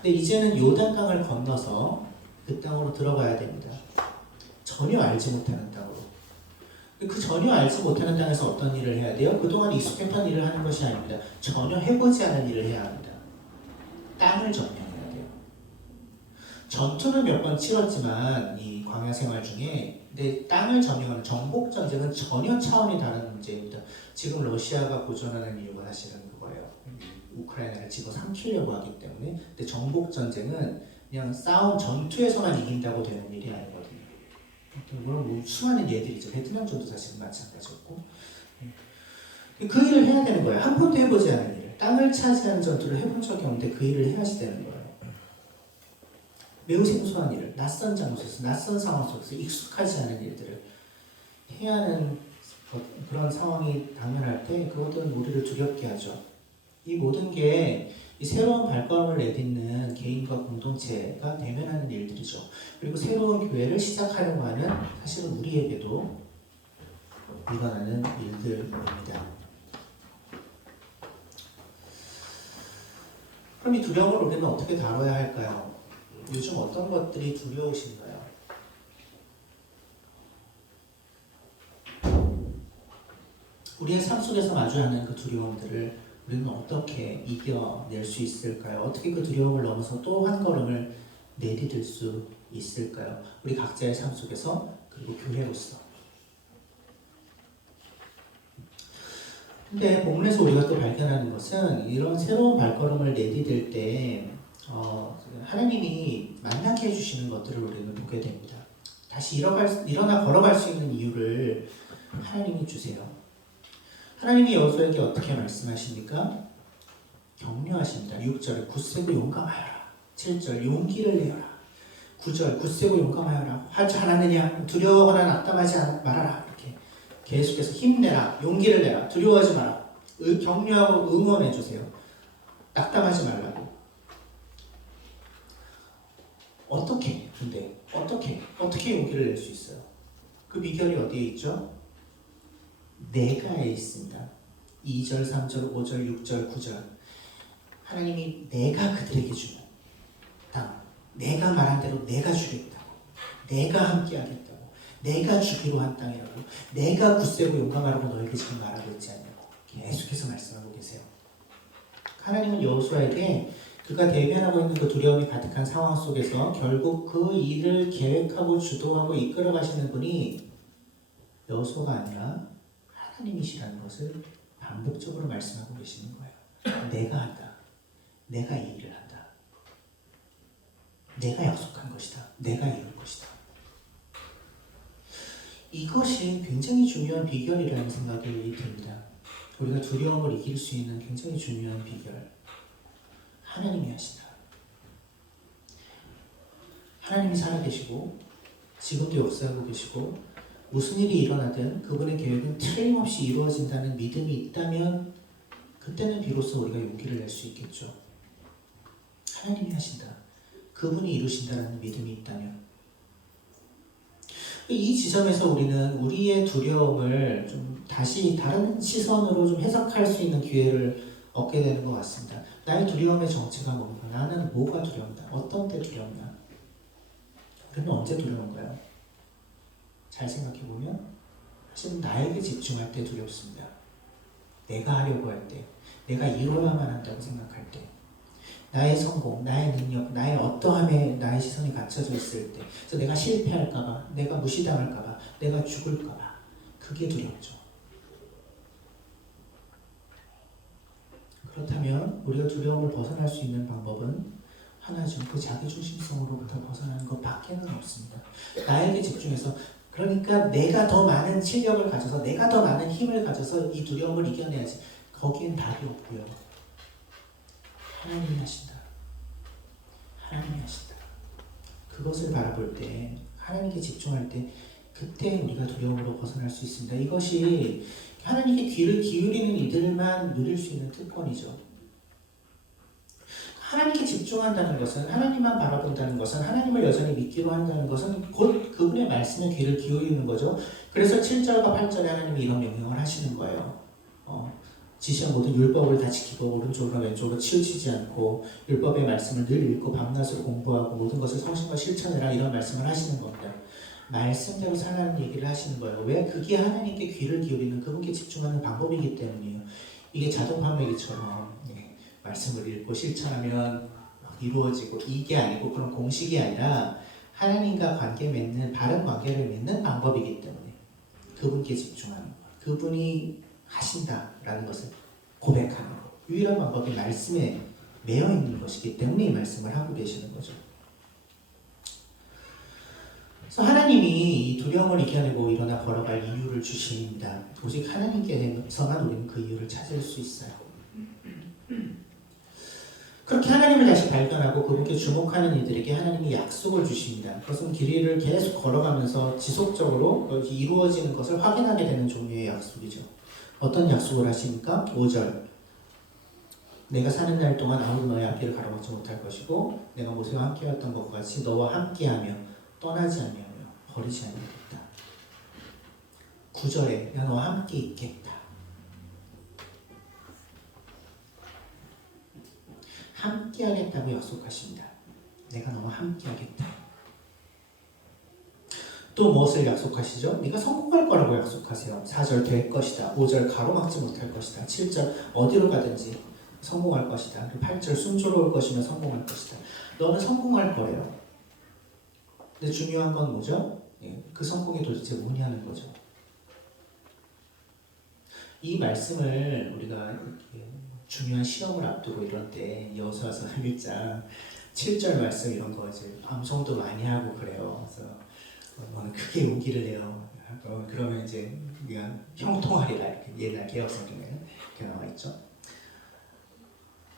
근데 이제는 요단강을 건너서 그 땅으로 들어가야 됩니다. 전혀 알지 못하는 땅으로. 그 전혀 알지 못하는 땅에서 어떤 일을 해야 돼요? 그동안 익숙했던 일을 하는 것이 아닙니다. 전혀 해보지 않은 일을 해야 합니다. 땅을 점령해야 돼요. 전투는 몇 번 치렀지만 이 광야 생활 중에 근데 땅을 점령하는 정복 전쟁은 전혀 차원이 다른 문제입니다. 지금 러시아가 고전하는 이유가 사실은 그거예요. 우크라이나를 집어삼키려고 하기 때문에. 근데 정복 전쟁은 그냥 싸움 전투에서만 이긴다고 되는 일이 아니거든요. 물론 뭐 수많은 예들이죠. 베트남전도 사실은 마찬가지였고. 그 일을 해야 되는 거예요. 한 번도 해보지 않은 일. 땅을 차지하는 전투를 해본 적이 없는데 그 일을 해야지 되는 거예요. 매우 생소한 일을 낯선 장소에서 낯선 상황 속에서 익숙하지 않은 일들을 해야 하는 그런 상황이 당면할 때 그것들은 우리를 두렵게 하죠. 이 모든 게 이 새로운 발걸음을 내딛는 개인과 공동체가 대면하는 일들이죠. 그리고 새로운 교회를 시작하려고 하는 사실은 우리에게도 일어나는 일들입니다. 그럼 이 두려움을 우리는 어떻게 다뤄야 할까요? 요즘 어떤 것들이 두려우신가요? 우리의 삶 속에서 마주하는 그 두려움들을 우리는 어떻게 이겨낼 수 있을까요? 어떻게 그 두려움을 넘어서 또 한 걸음을 내디딜 수 있을까요? 우리 각자의 삶 속에서 그리고 교회로서. 근데 본문에서 우리가 또 발견하는 것은 이런 새로운 발걸음을 내디딜 때 하나님이 만나게 해주시는 것들을 우리는 보게 됩니다. 다시 일어나 걸어갈 수 있는 이유를 하나님이 주세요. 하나님이 여호수아에게 어떻게 말씀하십니까? 격려하십니다. 6절 굳세고 용감하여라. 7절 용기를 내어라. 9절 굳세고 용감하여라. 하지 않았느냐? 두려워하거나 낙담하지 말아라. 이렇게 계속해서 힘내라. 용기를 내라. 두려워하지 마라. 격려하고 응원해 주세요. 낙담하지 말라고. 어떻게 용기를 낼 수 있어요? 그 비결이 어디에 있죠? 내가에 있습니다. 2절, 3절, 5절, 6절, 9절. 하나님이 내가 그들에게 주는 땅, 내가 말한 대로 내가 주겠다고, 내가 함께 하겠다고, 내가 주기로 한 땅이라고, 내가 굳세고 용감하라고 너에게 지금 말하고 있지 않냐고 계속해서 말씀하고 계세요. 하나님은 여호수아에게 그가 대면하고 있는 그 두려움이 가득한 상황 속에서 결국 그 일을 계획하고 주도하고 이끌어 가시는 분이 여호수아가 아니라 하나님이시라는 것을 반복적으로 말씀하고 계시는 거예요. 내가 한다. 내가 이 일을 한다. 내가 약속한 것이다. 내가 이룰 것이다. 이것이 굉장히 중요한 비결이라는 생각이 듭니다. 우리가 두려움을 이길 수 있는 굉장히 중요한 비결. 하나님이 하신다. 하나님이 살아계시고 지금도 역사하고 계시고 무슨 일이 일어나든 그분의 계획은 틀림없이 이루어진다는 믿음이 있다면 그때는 비로소 우리가 용기를 낼 수 있겠죠. 하나님이 하신다. 그분이 이루신다는 믿음이 있다면 이 지점에서 우리는 우리의 두려움을 좀 다시 다른 시선으로 좀 해석할 수 있는 기회를 얻게 되는 것 같습니다. 나의 두려움의 정체가 뭔가? 나는 뭐가 두렵나? 어떤 때 두렵나? 우리는 언제 두려운가요? 잘 생각해보면 사실 나에게 집중할 때 두렵습니다. 내가 하려고 할 때, 내가 이루어야만 한다고 생각할 때, 나의 성공, 나의 능력, 나의 어떠함에 나의 시선이 갇혀져 있을 때, 그래서 내가 실패할까봐, 내가 무시당할까봐, 내가 죽을까봐, 그게 두렵죠. 그렇다면 우리가 두려움을 벗어날 수 있는 방법은 하나죠. 그 자기중심성으로부터 벗어나는 것 밖에는 없습니다. 나에게 집중해서, 그러니까 내가 더 많은 실력을 가져서, 내가 더 많은 힘을 가져서 이 두려움을 이겨내야지. 거기엔 답이 없고요. 하나님이 하신다. 하나님이 하신다. 그것을 바라볼 때, 하나님께 집중할 때, 그때 우리가 두려움으로 벗어날 수 있습니다. 이것이 하나님께 귀를 기울이는 이들만 누릴 수 있는 특권이죠. 하나님께 집중한다는 것은, 하나님만 바라본다는 것은, 하나님을 여전히 믿기로 한다는 것은 곧 그분의 말씀에 귀를 기울이는 거죠. 그래서 7절과 8절에 하나님이 이런 명령을 하시는 거예요. 지시한 모든 율법을 다 지키고 오른쪽으로 왼쪽으로 치우치지 않고 율법의 말씀을 늘 읽고 밤낮으로 공부하고 모든 것을 성신과 실천해라, 이런 말씀을 하시는 겁니다. 말씀대로 살라는 얘기를 하시는 거예요. 왜? 그게 하나님께 귀를 기울이는, 그분께 집중하는 방법이기 때문이에요. 이게 자동 판매기처럼 말씀을 읽고 실천하면 이루어지고, 이게 아니고 그런 공식이 아니라 하나님과 관계 맺는, 바른 관계를 맺는 방법이기 때문에 그분께 집중하는 것, 그분이 하신다라는 것을 고백하는 것, 유일한 방법이 말씀에 매여 있는 것이기 때문에 이 말씀을 하고 계시는 거죠. 그래서 하나님이 이 두려움을 이겨내고 일어나 걸어갈 이유를 주십니다. 오직 하나님께서만 우리는 그 이유를 찾을 수 있어요. 그렇게 하나님을 다시 발견하고 그분께 주목하는 이들에게 하나님이 약속을 주십니다. 그것은 길 위를 계속 걸어가면서 지속적으로 이루어지는 것을 확인하게 되는 종류의 약속이죠. 어떤 약속을 하십니까? 5절. 내가 사는 날 동안 아무도 너의 앞길을 가로막지 못할 것이고 내가 모세와 함께였던 것과 같이 너와 함께하며 떠나지 아니하며 버리지 아니하겠다. 9절에 내가 너와 함께 있겠다. 함께 하겠다고 약속하십니다. 내가 너와 함께 하겠다. 또 무엇을 약속하시죠? 네가 성공할 거라고 약속하세요. 4절 될 것이다. 5절 가로막지 못할 것이다. 7절 어디로 가든지 성공할 것이다. 8절 순조로울 것이며 성공할 것이다. 너는 성공할 거예요. 근데 중요한 건 뭐죠? 그 성공이 도대체 뭐냐는 거죠. 이 말씀을 우리가 중요한 시험을 앞두고 이럴 때 여호수아서 1장 7절 말씀 이런 거 이제 암송도 많이 하고 그래요. 그래서 너는 크게 용기를 내요. 그러면 이제 우리가 형통하리라, 이렇게 옛날 개혁 성경에 이렇게 나와 있죠.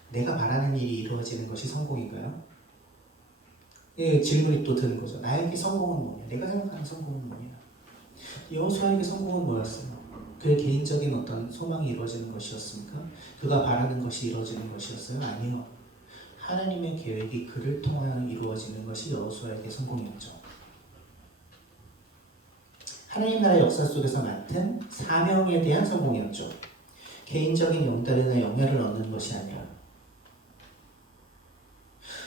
내가 바라는 일이 이루어지는 것이 성공인가요? 질문이 또 드는 거죠. 나에게 성공은 뭐냐? 내가 생각하는 성공은 뭐냐? 여호수아에게 성공은 뭐였어요? 그의 개인적인 어떤 소망이 이루어지는 것이었습니까? 그가 바라는 것이 이루어지는 것이었어요? 아니요. 하나님의 계획이 그를 통하여 이루어지는 것이 여호수아에게 성공이었죠. 하나님 나라의 역사 속에서 맡은 사명에 대한 성공이었죠. 개인적인 영달이나 영예를 얻는 것이 아니라.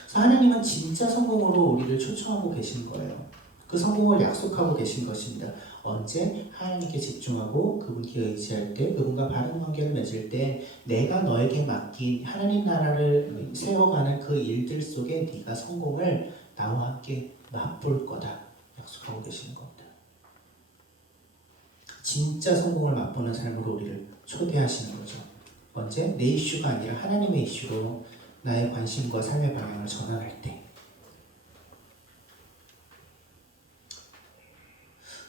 그래서 하나님은 진짜 성공으로 우리를 초청하고 계신 거예요. 그 성공을 약속하고 계신 것입니다. 언제? 하나님께 집중하고 그분께 의지할 때, 그분과 바른 관계를 맺을 때 내가 너에게 맡긴 하나님 나라를 세워가는 그 일들 속에 네가 성공을 나와 함께 맛볼 거다 약속하고 계시는 겁니다. 진짜 성공을 맛보는 삶으로 우리를 초대하시는 거죠. 언제? 내 이슈가 아니라 하나님의 이슈로 나의 관심과 삶의 방향을 전환할 때.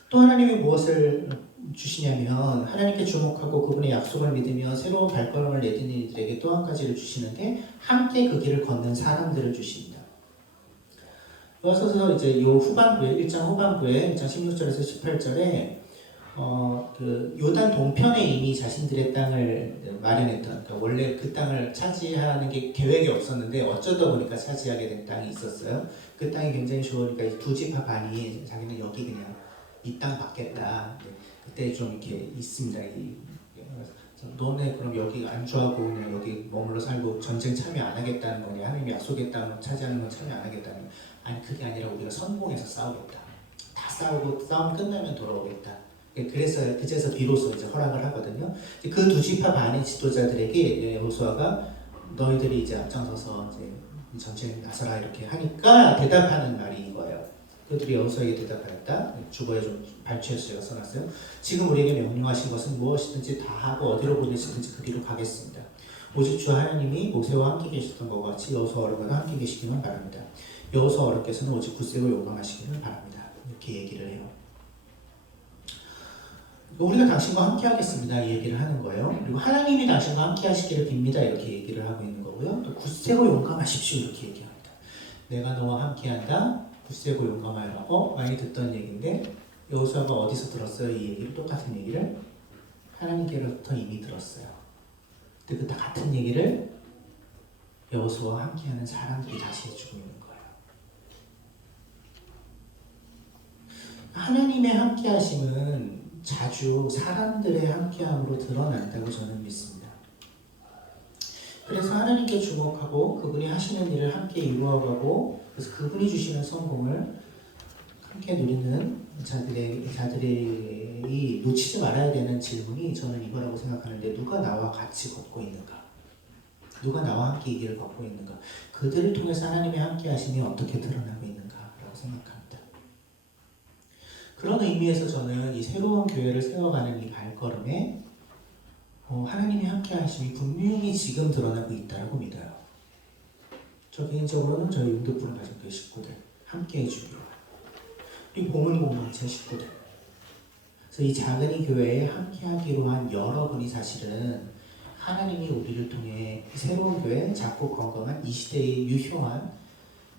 또 하나님이 무엇을 주시냐면 하나님께 주목하고 그분의 약속을 믿으며 새로운 발걸음을 내딛는 이들에게 또 한 가지를 주시는데 함께 그 길을 걷는 사람들을 주십니다. 여기서 이제 요 후반부에 1장 후반부에 1장 16절에서 18절에 그 요단 동편에 이미 자신들의 땅을 마련했던, 그러니까 원래 그 땅을 차지하는 게 계획이 없었는데 어쩌다 보니까 차지하게 된 땅이 있었어요. 그 땅이 굉장히 좋으니까 두 지파 반이 자기는 여기 그냥 이 땅 받겠다. 그때 좀 이렇게 있습니다. 너네 그럼 여기 안주하고 그냥 여기 머물러 살고 전쟁 참여 안 하겠다는 거냐? 하나님이 약속의 땅 차지하는 건 참여 안 하겠다는 거냐? 아니 그게 아니라 우리가 선봉해서 싸우겠다. 다 싸우고 싸움 끝나면 돌아오겠다. 그래서 비로소 이제 허락을 하거든요. 그 두 지파 반의 지도자들에게 여호수아가 너희들이 이제 앞장서서 이제 전쟁 나서라 이렇게 하니까 대답하는 말이 이거예요. 그들이 여호수아에게 대답하였다. 주보에 좀 발췌해서 제가 써놨어요. 지금 우리에게 명령하신 것은 무엇이든지 다 하고 어디로 보내시든지 그 길로 가겠습니다. 오직 주 하나님이 모세와 함께 계셨던 것 같이 여호수아 어른과도 함께 계시기만 바랍니다. 여호수아 어른께서는 오직 굳세고 용감하시기를 바랍니다. 이렇게 얘기를 해요. 우리가 당신과 함께 하겠습니다. 이 얘기를 하는 거예요. 그리고 하나님이 당신과 함께 하시기를 빕니다. 이렇게 얘기를 하고 있는 거고요. 또 굳세고 용감하십시오. 이렇게 얘기합니다. 내가 너와 함께 한다. 굳세고 용감하여라. 많이 듣던 얘기인데 여호수아가 어디서 들었어요? 이 얘기를, 똑같은 얘기를 하나님께로부터 이미 들었어요. 근데 그 같은 얘기를 여호수아와 함께하는 사람들이 다시 해주고 있는 거예요. 하나님의 함께하심은 자주 사람들의 함께함으로 드러난다고 저는 믿습니다. 그래서 하나님께 주목하고 그분이 하시는 일을 함께 이루어가고 그래서 그분이 주시는 성공을 함께 누리는 자들이 놓치지 말아야 되는 질문이 저는 이거라고 생각하는데, 누가 나와 같이 걷고 있는가? 누가 나와 함께 이 길을 걷고 있는가? 그들을 통해서 하나님의 함께 하심이 어떻게 드러나고 있는가라고 생각합니다. 그런 의미에서 저는 이 새로운 교회를 세워가는 이 발걸음에 하나님의 함께 하심이 분명히 지금 드러나고 있다고 믿어요. 저 개인적으로는 저희 융도풀을 가진 교회 식구들 함께 해주기로, 그리고 보물 공동체 식구들, 그래서 이 작은 이 교회에 함께 하기로 한 여러분이 사실은 하나님이 우리를 통해 새로운 교회, 작고 건강한 이 시대의 유효한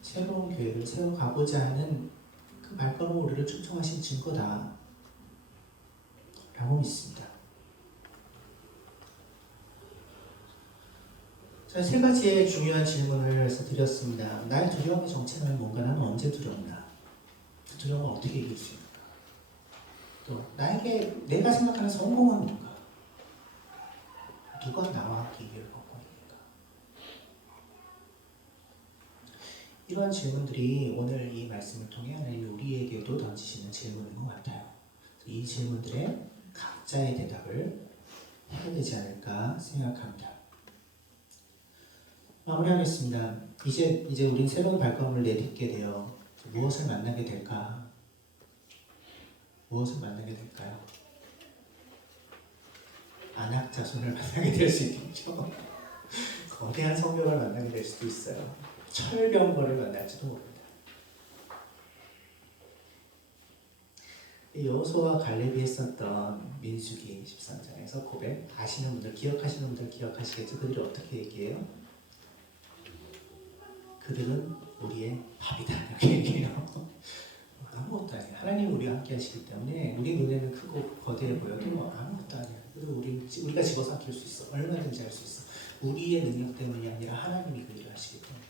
새로운 교회를 세워가고자 하는 그 발걸음으로 우리를 초청하신 증거다 라고 믿습니다. 자, 세 가지의 중요한 질문을 드렸습니다. 나의 두려움의 정체는 뭔가? 나는 언제 두렵나? 그 두려움을 어떻게 이길 수 있는가? 또 나에게 내가 생각하는 성공은 뭔가? 누가 나와 함께 이 길을 걷고 있는가? 이러한 질문들이 오늘 이 말씀을 통해 하나님이 우리에게도 던지시는 질문인 것 같아요. 이 질문들에 각자의 대답을 해야 되지 않을까 생각합니다. 마무리하겠습니다. 이제 우린 새로운 발걸음을 내딛게 되어 무엇을 만나게 될까? 무엇을 만나게 될까요? 안악자손을 만나게 될 수 있겠죠. 거대한 성벽을 만나게 될 수도 있어요. 철병거를 만날지도 모릅니다. 여호수아와 갈렙이 했었던 민수기 13장에서 고백 아시는 분들, 기억하시는 분들 기억하시겠죠? 그들이 어떻게 얘기해요? 그들은 우리의 밥이다 이렇게 얘기해요. 아무것도 아니야. 하나님 우리와 함께 하시기 때문에 우리 눈에는 크고 거대해 보여도 아무것도 아니야. 그리고 우리가 집어삼킬 수 있어. 얼마든지 할 수 있어. 우리의 능력 때문이 아니라 하나님이 그 일을 하시기 때문에.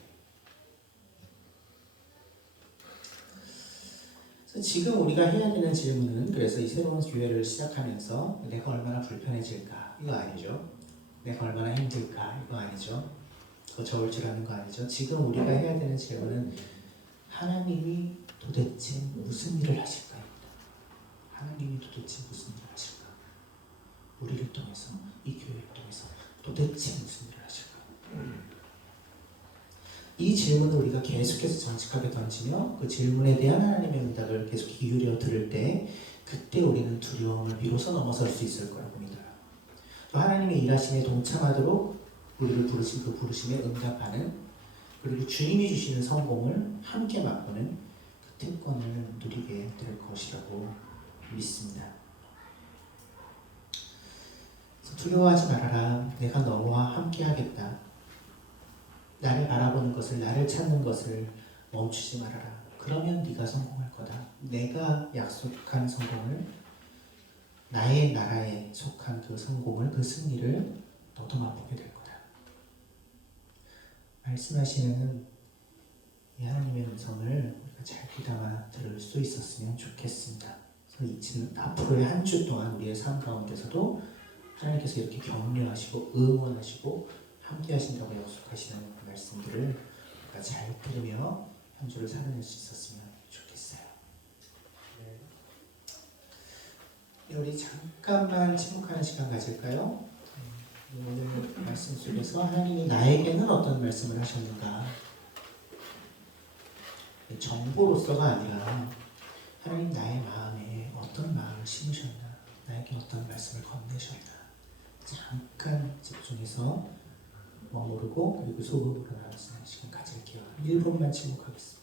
그래서 지금 우리가 해야 되는 질문은, 그래서 이 새로운 교회를 시작하면서 내가 얼마나 불편해질까? 이거 아니죠. 내가 얼마나 힘들까? 이거 아니죠. 더 저울 줄 아는 거 아니죠. 지금 우리가 해야 되는 질문은 하나님이 도대체 무슨 일을 하실까입니다. 하나님이 도대체 무슨 일을 하실까? 우리를 통해서, 이 교회를 통해서 도대체 무슨 일을 하실까? 이 질문을 우리가 계속해서 정직하게 던지며 그 질문에 대한 하나님의 응답을 계속 기울여 들을 때 그때 우리는 두려움을 비로소 넘어설 수 있을 거라고 믿어요. 또 하나님의 일하심에 동참하도록 우리를 부르신 그 부르심에 응답하는, 그리고 주님이 주시는 성공을 함께 맛보는 그 특권을 누리게 될 것이라고 믿습니다. 그래서 두려워하지 말아라. 내가 너와 함께 하겠다. 나를 바라보는 것을, 나를 찾는 것을 멈추지 말아라. 그러면 네가 성공할 거다. 내가 약속한 성공을, 나의 나라에 속한 그 성공을, 그 승리를 너도 맛보게 될 거다. 말씀하시는 이 하나님의 음성을 우리가 잘 귀담아 들을 수 있었으면 좋겠습니다. 그래서 앞으로의 한 주 동안 우리의 삶 가운데서도 하나님께서 이렇게 격려하시고 응원하시고 함께 하신다고 약속하시는 그 말씀들을 우리가 잘 들으며 한 주를 살아낼 수 있었으면 좋겠어요. 우리 잠깐만 침묵하는 시간 가질까요? 오늘 말씀 속에서 하나님이 나에게는 어떤 말씀을 하셨는가? 정보로서가 아니라 하나님 나의 마음에 어떤 마음을 심으셨나? 나에게 어떤 말씀을 건네셨나? 잠깐 집중해서 머무르고 그리고 소금으로 나누는 시간 가질게요. 1분만 침묵하겠습니다.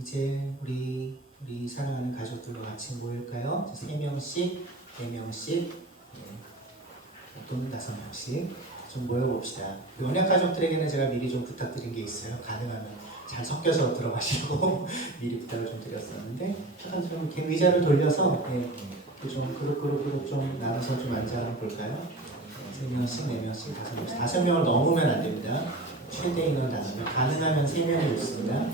이제 우리 사랑하는 가족들과 같이 모일까요? 3명씩, 4명씩, 또는 5명씩 좀 모여봅시다. 연약 가족들에게는 제가 미리 좀 부탁드린 게 있어요. 가능하면 잘 섞여서 들어가시고 미리 부탁을 좀 드렸었는데, 잠깐 좀 이렇게 의자를 돌려서 좀 그룹 좀 나눠서 좀 앉아볼까요? 3명씩, 4명씩, 5명씩. 5명을 넘으면 안 됩니다. 최대 인원 5명. 가능하면 3명이 좋습니다.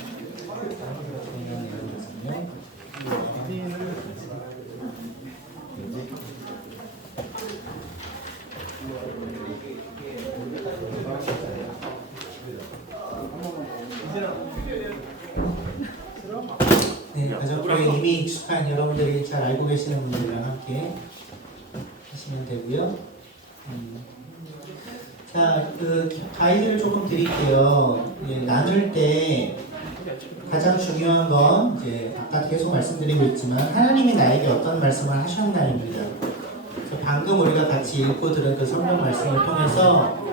네, 가족들에게 이미 익숙한 여러분들이 잘 알고 계시는 분들이랑 함께 하시면 되고요. 자, 그 가이드를 조금 드릴게요. 나눌 때 가장 중요한 건 이제 아까 계속 말씀드리고 있지만 하나님이 나에게 어떤 말씀을 하셨나입니다. 그래서 방금 우리가 같이 읽고 들은 그 성경 말씀을 통해서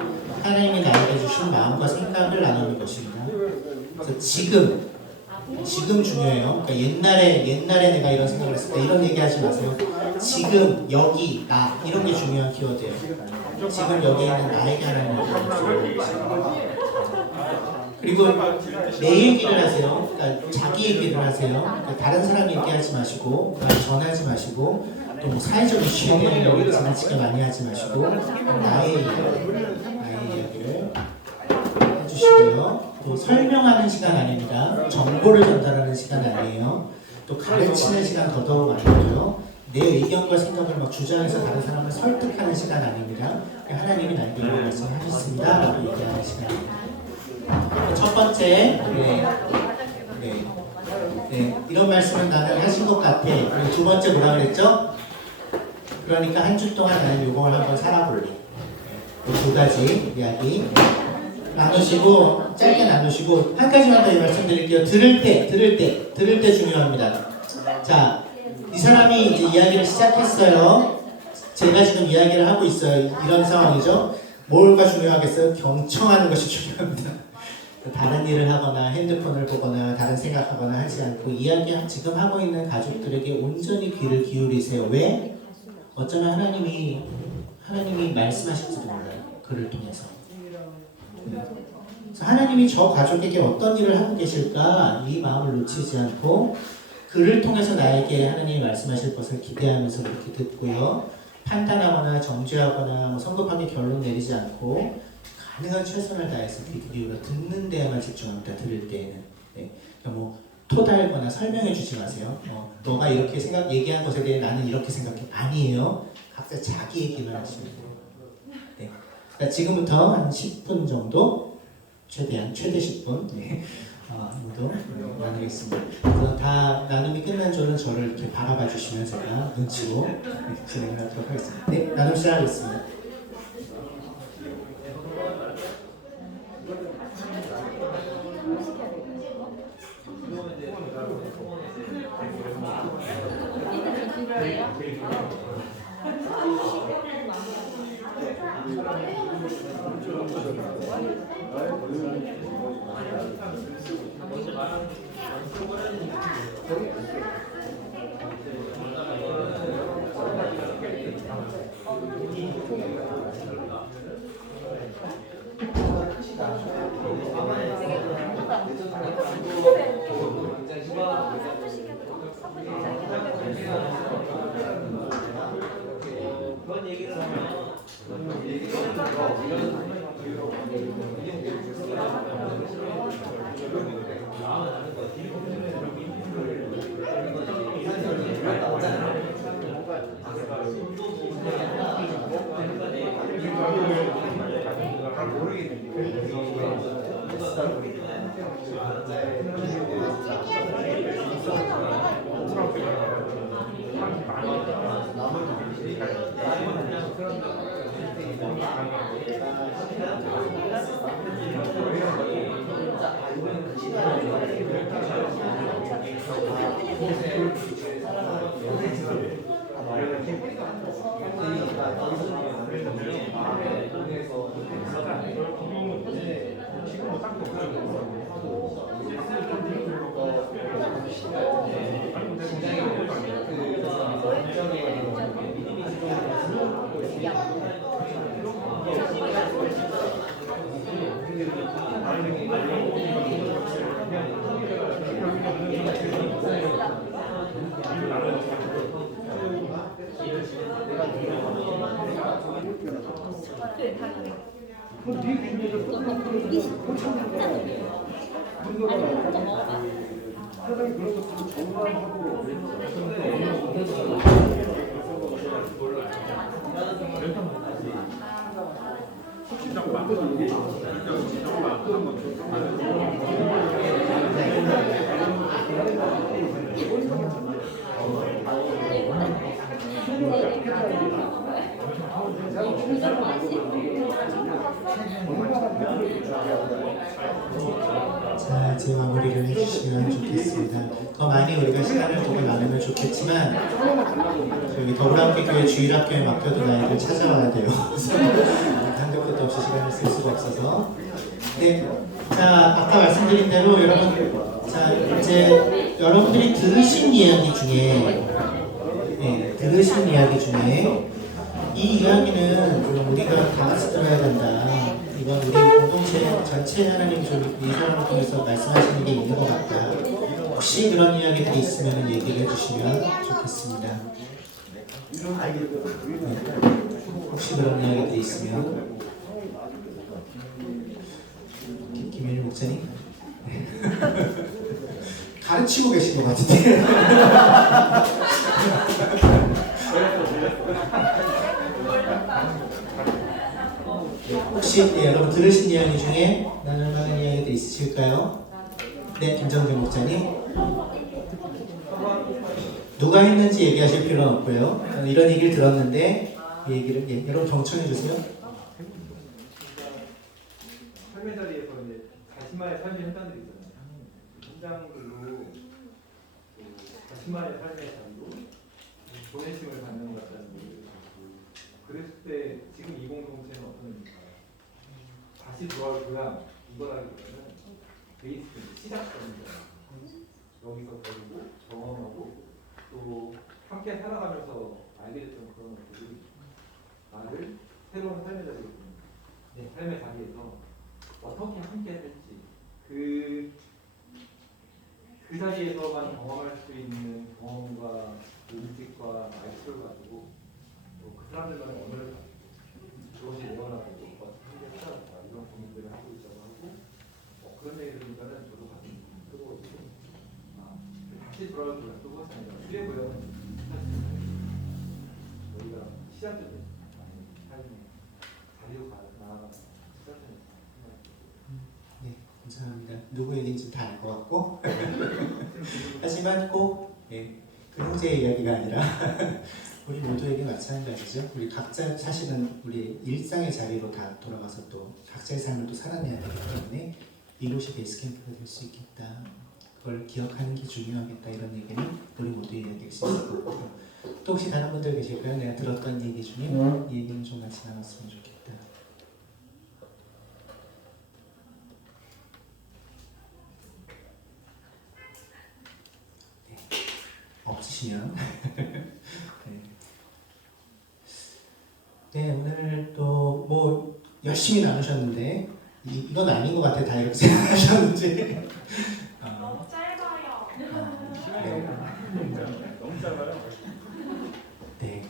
하나님이 나에게 주신 마음과 생각을 나누는 것입니다. 그래서 지금 중요해요. 그러니까 옛날에 내가 이런 생각을 했을 때 이런 얘기하지 마세요. 지금 여기 나 이런 게 중요한 키워드예요. 지금 여기 있는 나에게 하나님의 말씀을 그리고 내 얘기를 하세요. 그러니까 자기 얘기를 하세요. 그러니까 다른 사람 얘기하지 마시고, 전하지 마시고, 또 뭐 사회적 이슈에 대한 얘기를 지나치게 많이 하지 마시고, 나의 이야기를 해주시고요. 또 설명하는 시간 아닙니다. 정보를 전달하는 시간 아니에요. 또 가르치는 시간 더더욱 아니고요. 내 의견과 생각을 막 주장해서 다른 사람을 설득하는 시간 아닙니다. 하나님이 나에게 이런 말씀을 하셨습니다. 라고 얘기하는 시간입니다. 첫 번째, 이런 말씀은 나는 하신 것 같아. 그리고 두 번째 뭐라 그랬죠? 그러니까 한 주 동안 나는 요걸 한번 살아볼래. 두 가지 이야기 나누시고, 짧게 나누시고, 한 가지만 더 말씀드릴게요. 들을 때 중요합니다. 자, 이 사람이 이제 이야기를 시작했어요. 제가 지금 이야기를 하고 있어요. 이런 상황이죠. 뭐가 중요하겠어요? 경청하는 것이 중요합니다. 다른 일을 하거나 핸드폰을 보거나 다른 생각하거나 하지 않고 이야기 지금 하고 있는 가족들에게 온전히 귀를 기울이세요. 왜? 어쩌면 하나님이 말씀하실지도 몰라요. 그를 통해서. 하나님이 저 가족에게 어떤 일을 하고 계실까? 이 마음을 놓치지 않고 그를 통해서 나에게 하나님이 말씀하실 것을 기대하면서 그렇게 듣고요. 판단하거나 정죄하거나 뭐 성급하게 결론 내리지 않고 가능한 최선을 다해서 귀 기울여 듣는 데에만 집중합니다. 들을 때에는. 네. 그러니까 뭐 토달거나 설명해 주지 마세요. 너가 이렇게 얘기한 것에 대해 나는 이렇게 생각해. 아니에요. 각자 자기 얘기만 하시면 돼요. 네. 그러니까 지금부터 한 10분 정도, 최대 10분 정도 나누겠습니다. 그래서 다 나눔이 끝난 저는 저를 이렇게 바라봐 주시면 제가 눈치로 진행을 하도록 하겠습니다. 네, 나눔 시작하겠습니다. 자, 이제 마무리를 해주시면 좋겠습니다. 더 많이 우리가 시간을 두고 나누면 좋겠지만 여기 더불어함께교회 주일학교에 맡겨둔 아이들 찾아와야 돼요. 한도 끝도 없이 시간을 쓸 수가 없어서. 네, 자, 아까 말씀드린 대로 여러분, 자 이제 여러분들이 들으신 이야기 중에 이 이야기는 우리가 다 같이 들어야 된다. 이건 우리 공동체 전체 하나님 좀 이 사람을 통해서 말씀하시는 게 있는 것 같다. 혹시 그런 이야기들이 있으면 얘기를 해주시면 좋겠습니다. 혹시 그런 이야기들이 있으면 김현일 목사님 가르치고 계신 것 같은데. 혹시 여러분 들으신 이야기 중에 나눌 만한 이야기들 있으실까요? 네, 김정재 목사님. 누가 했는지 얘기하실 필요는 없고요. 이런 얘기를 들었는데 이 얘기를 여러분 경청해 주세요. 삶의 자리에서 이제 자신만의 삶의 현장들이 있잖아요. 현장들로 자신만의 삶의 자리로 보내심을 받는 것 같다는 얘기를 하고, 그랬을 때 지금 이 공동체는 어떤 의미일까요? 다시 돌아올 교양 이거라기보다는 베이스 시작점이잖아요. 여기서 배우고 경험하고 또 함께 살아가면서 알게 됐던 그런 것들이 나를 새로운 삶의 자리에 삶의 자리에서 어떻게 함께 살지 그 그 자리에서만 경험할 수 있는 경험과 음식과 말투를 가지고 또 그 사람들만의 언어를 가지고 그것이 내어나가고 어떻게 살아갈까 이런 고민들을 하고 있다고 하고 그런 얘기를 들으니까는 저도 가슴이 뜨거워지고 다시 돌아올 거야 뜨거워서 아니라 그래 보여는 저희가 시작점이 삶의 자리로 나아가는 시작점이 네, 감사합니다. 누구 얘기인지 다 알 것 같고 하지만 꼭 그 형제의 이야기가 아니라 우리 모두에게 마찬가지죠. 우리 각자 사실은 우리 일상의 자리로 다 돌아가서 또 각자의 삶을 또 살아내야 되기 때문에 이곳이 베이스캠프가 될 수 있겠다. 그걸 기억하는 게 중요하겠다. 이런 얘기는 우리 모두 이야기할 수 있을 것 같고요. 또 혹시 다른 분들 계실까요? 내가 들었던 얘기 중에 이 얘기는 좀 같이 나눴으면 좋겠다. 없으시면 네, 오늘 또 뭐 열심히 나누셨는데 이건 아닌 것 같아. 다 이렇게 생각하셨는지 너무 짧아요. 너무 짧아요. 네,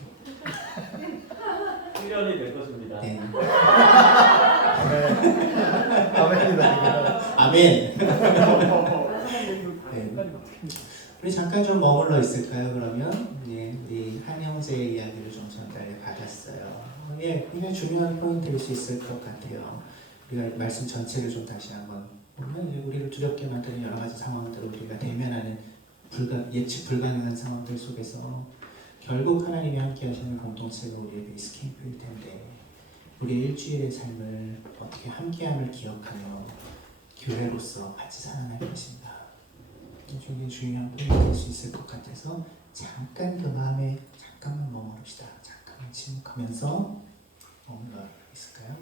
1년이 될 것입니다. 네. 아멘이다. 아멘. 네. 우리 잠깐 좀 머물러 있을까요? 그러면 우리 한 형제의 이야기를 좀 전달해 받았어요. 굉장히 중요한 포인트일 수 있을 것 같아요. 우리가 말씀 전체를 좀 다시 한번 보면 우리를 두렵게 만드는 여러 가지 상황들을 우리가 대면하는 예측 불가능한 상황들 속에서 결국 하나님이 함께 하시는 공동체가 우리의 베이스 캠프일 텐데 우리의 일주일의 삶을 어떻게 함께함을 기억하며 교회로서 같이 살아갈 것인가. 굉장히 중요한 포인트일 수 있을 것 같아서 잠깐 그 마음에 잠깐만 머무릅시다. 잠깐만 침묵하면서 머물러 있을까요?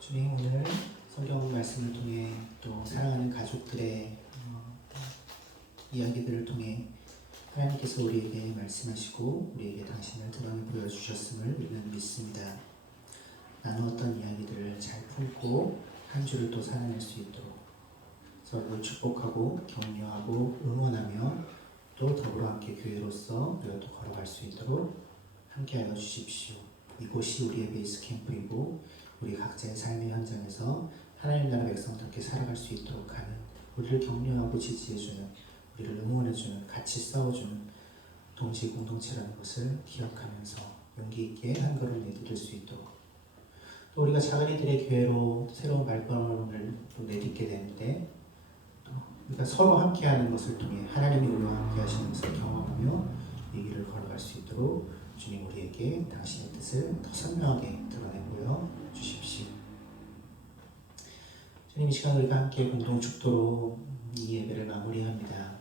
주님, 오늘 성경 말씀을 통해 또 사랑하는 가족들의 이야기들을 통해 하나님께서 우리에게 말씀하시고 우리에게 당신을 드러내 보여주셨음을 우리는 믿습니다. 나누었던 이야기들을 잘 품고 한 주를 또 살아낼 수 있도록 서로를 축복하고 격려하고 응원하며 또 더불어 함께 교회로서 우리가 또 걸어갈 수 있도록 함께하여 주십시오. 이곳이 우리의 베이스 캠프이고 우리 각자의 삶의 현장에서 하나님 나라 백성답게 살아갈 수 있도록 하는 우리를 격려하고 지지해주는 우리를 응원해주는 같이 싸워주는 동시 공동체라는 것을 기억하면서 용기 있게 한 걸음 내디딜 수 있도록 또 우리가 작은이들의 교회로 새로운 발걸음을 또 내딛게 되는데 또 우리가 서로 함께하는 것을 통해 하나님이 우리와 함께 하시는 것을 경험하며 이 길을 걸어갈 수 있도록 주님 우리에게 당신의 뜻을 더 선명하게 드러내 보여 주십시오. 주님 이 시간 우리가 함께 공동 축도로 이 예배를 마무리합니다.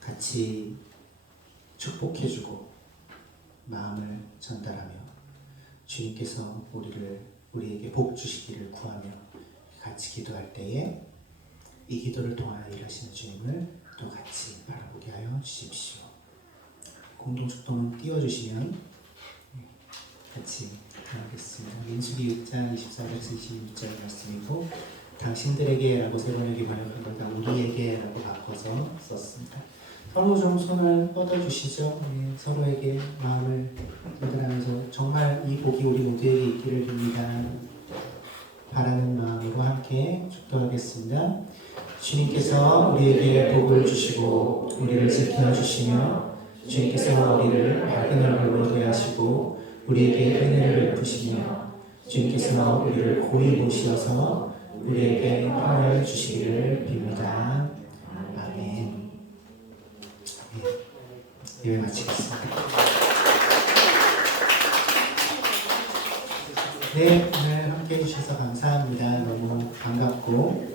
같이 축복해주고 마음을 전달하며 주님께서 우리에게 복 주시기를 구하며 같이 기도할 때에 이 기도를 통하여 일하시는 주님을 또 같이 바라보게 하여 주십시오. 공동 축도는 띄워주시면 같이 하겠습니다. 민수기 6장 24절에서 26절 말씀이고 당신들에게 라고 세 번역이 번역한 걸 다 우리에게 라고 바꿔서 썼습니다. 서로 좀 손을 뻗어주시죠. 서로에게 마음을 전달하면서 정말 이 복이 우리 모두에게 있기를 빕니다. 바라는 마음으로 함께 축도하겠습니다. 주님께서 우리에게 복을 주시고 우리를 지켜주시며 주님께서 우리를 밝은 얼굴로 대하시고 우리에게 은혜를 베푸시며 주님께서 우리를 고이 보시어서 우리에게 평안을 주시기를 빕니다. 아멘. 예배 마치겠습니다. 네, 오늘 함께 해주셔서 감사합니다. 너무 반갑고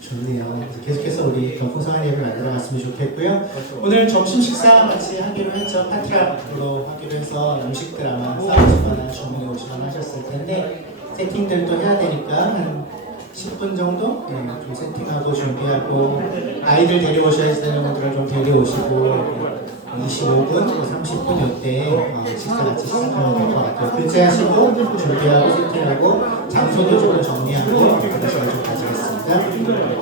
좋네요. 계속해서 우리 더 풍성한 예배를 만들어갔으면 좋겠고요. 오늘 점심 식사 같이 하기로 했죠. 파티락으로 하기로 해서 음식들 아마 싸우시거나 주문해 오시거나 하셨을 텐데 세팅들도 해야 되니까 한 10분 정도 좀 세팅하고 준비하고 아이들 데려오셔야 되는 분들은 좀 데려오시고 25분, 30분 이때 식사 같이 시작하면 될 것 같아요. 교체하시고 준비하고 세팅하고 장소도 좀 정리하고 그런 시간 좀 가지겠습니다.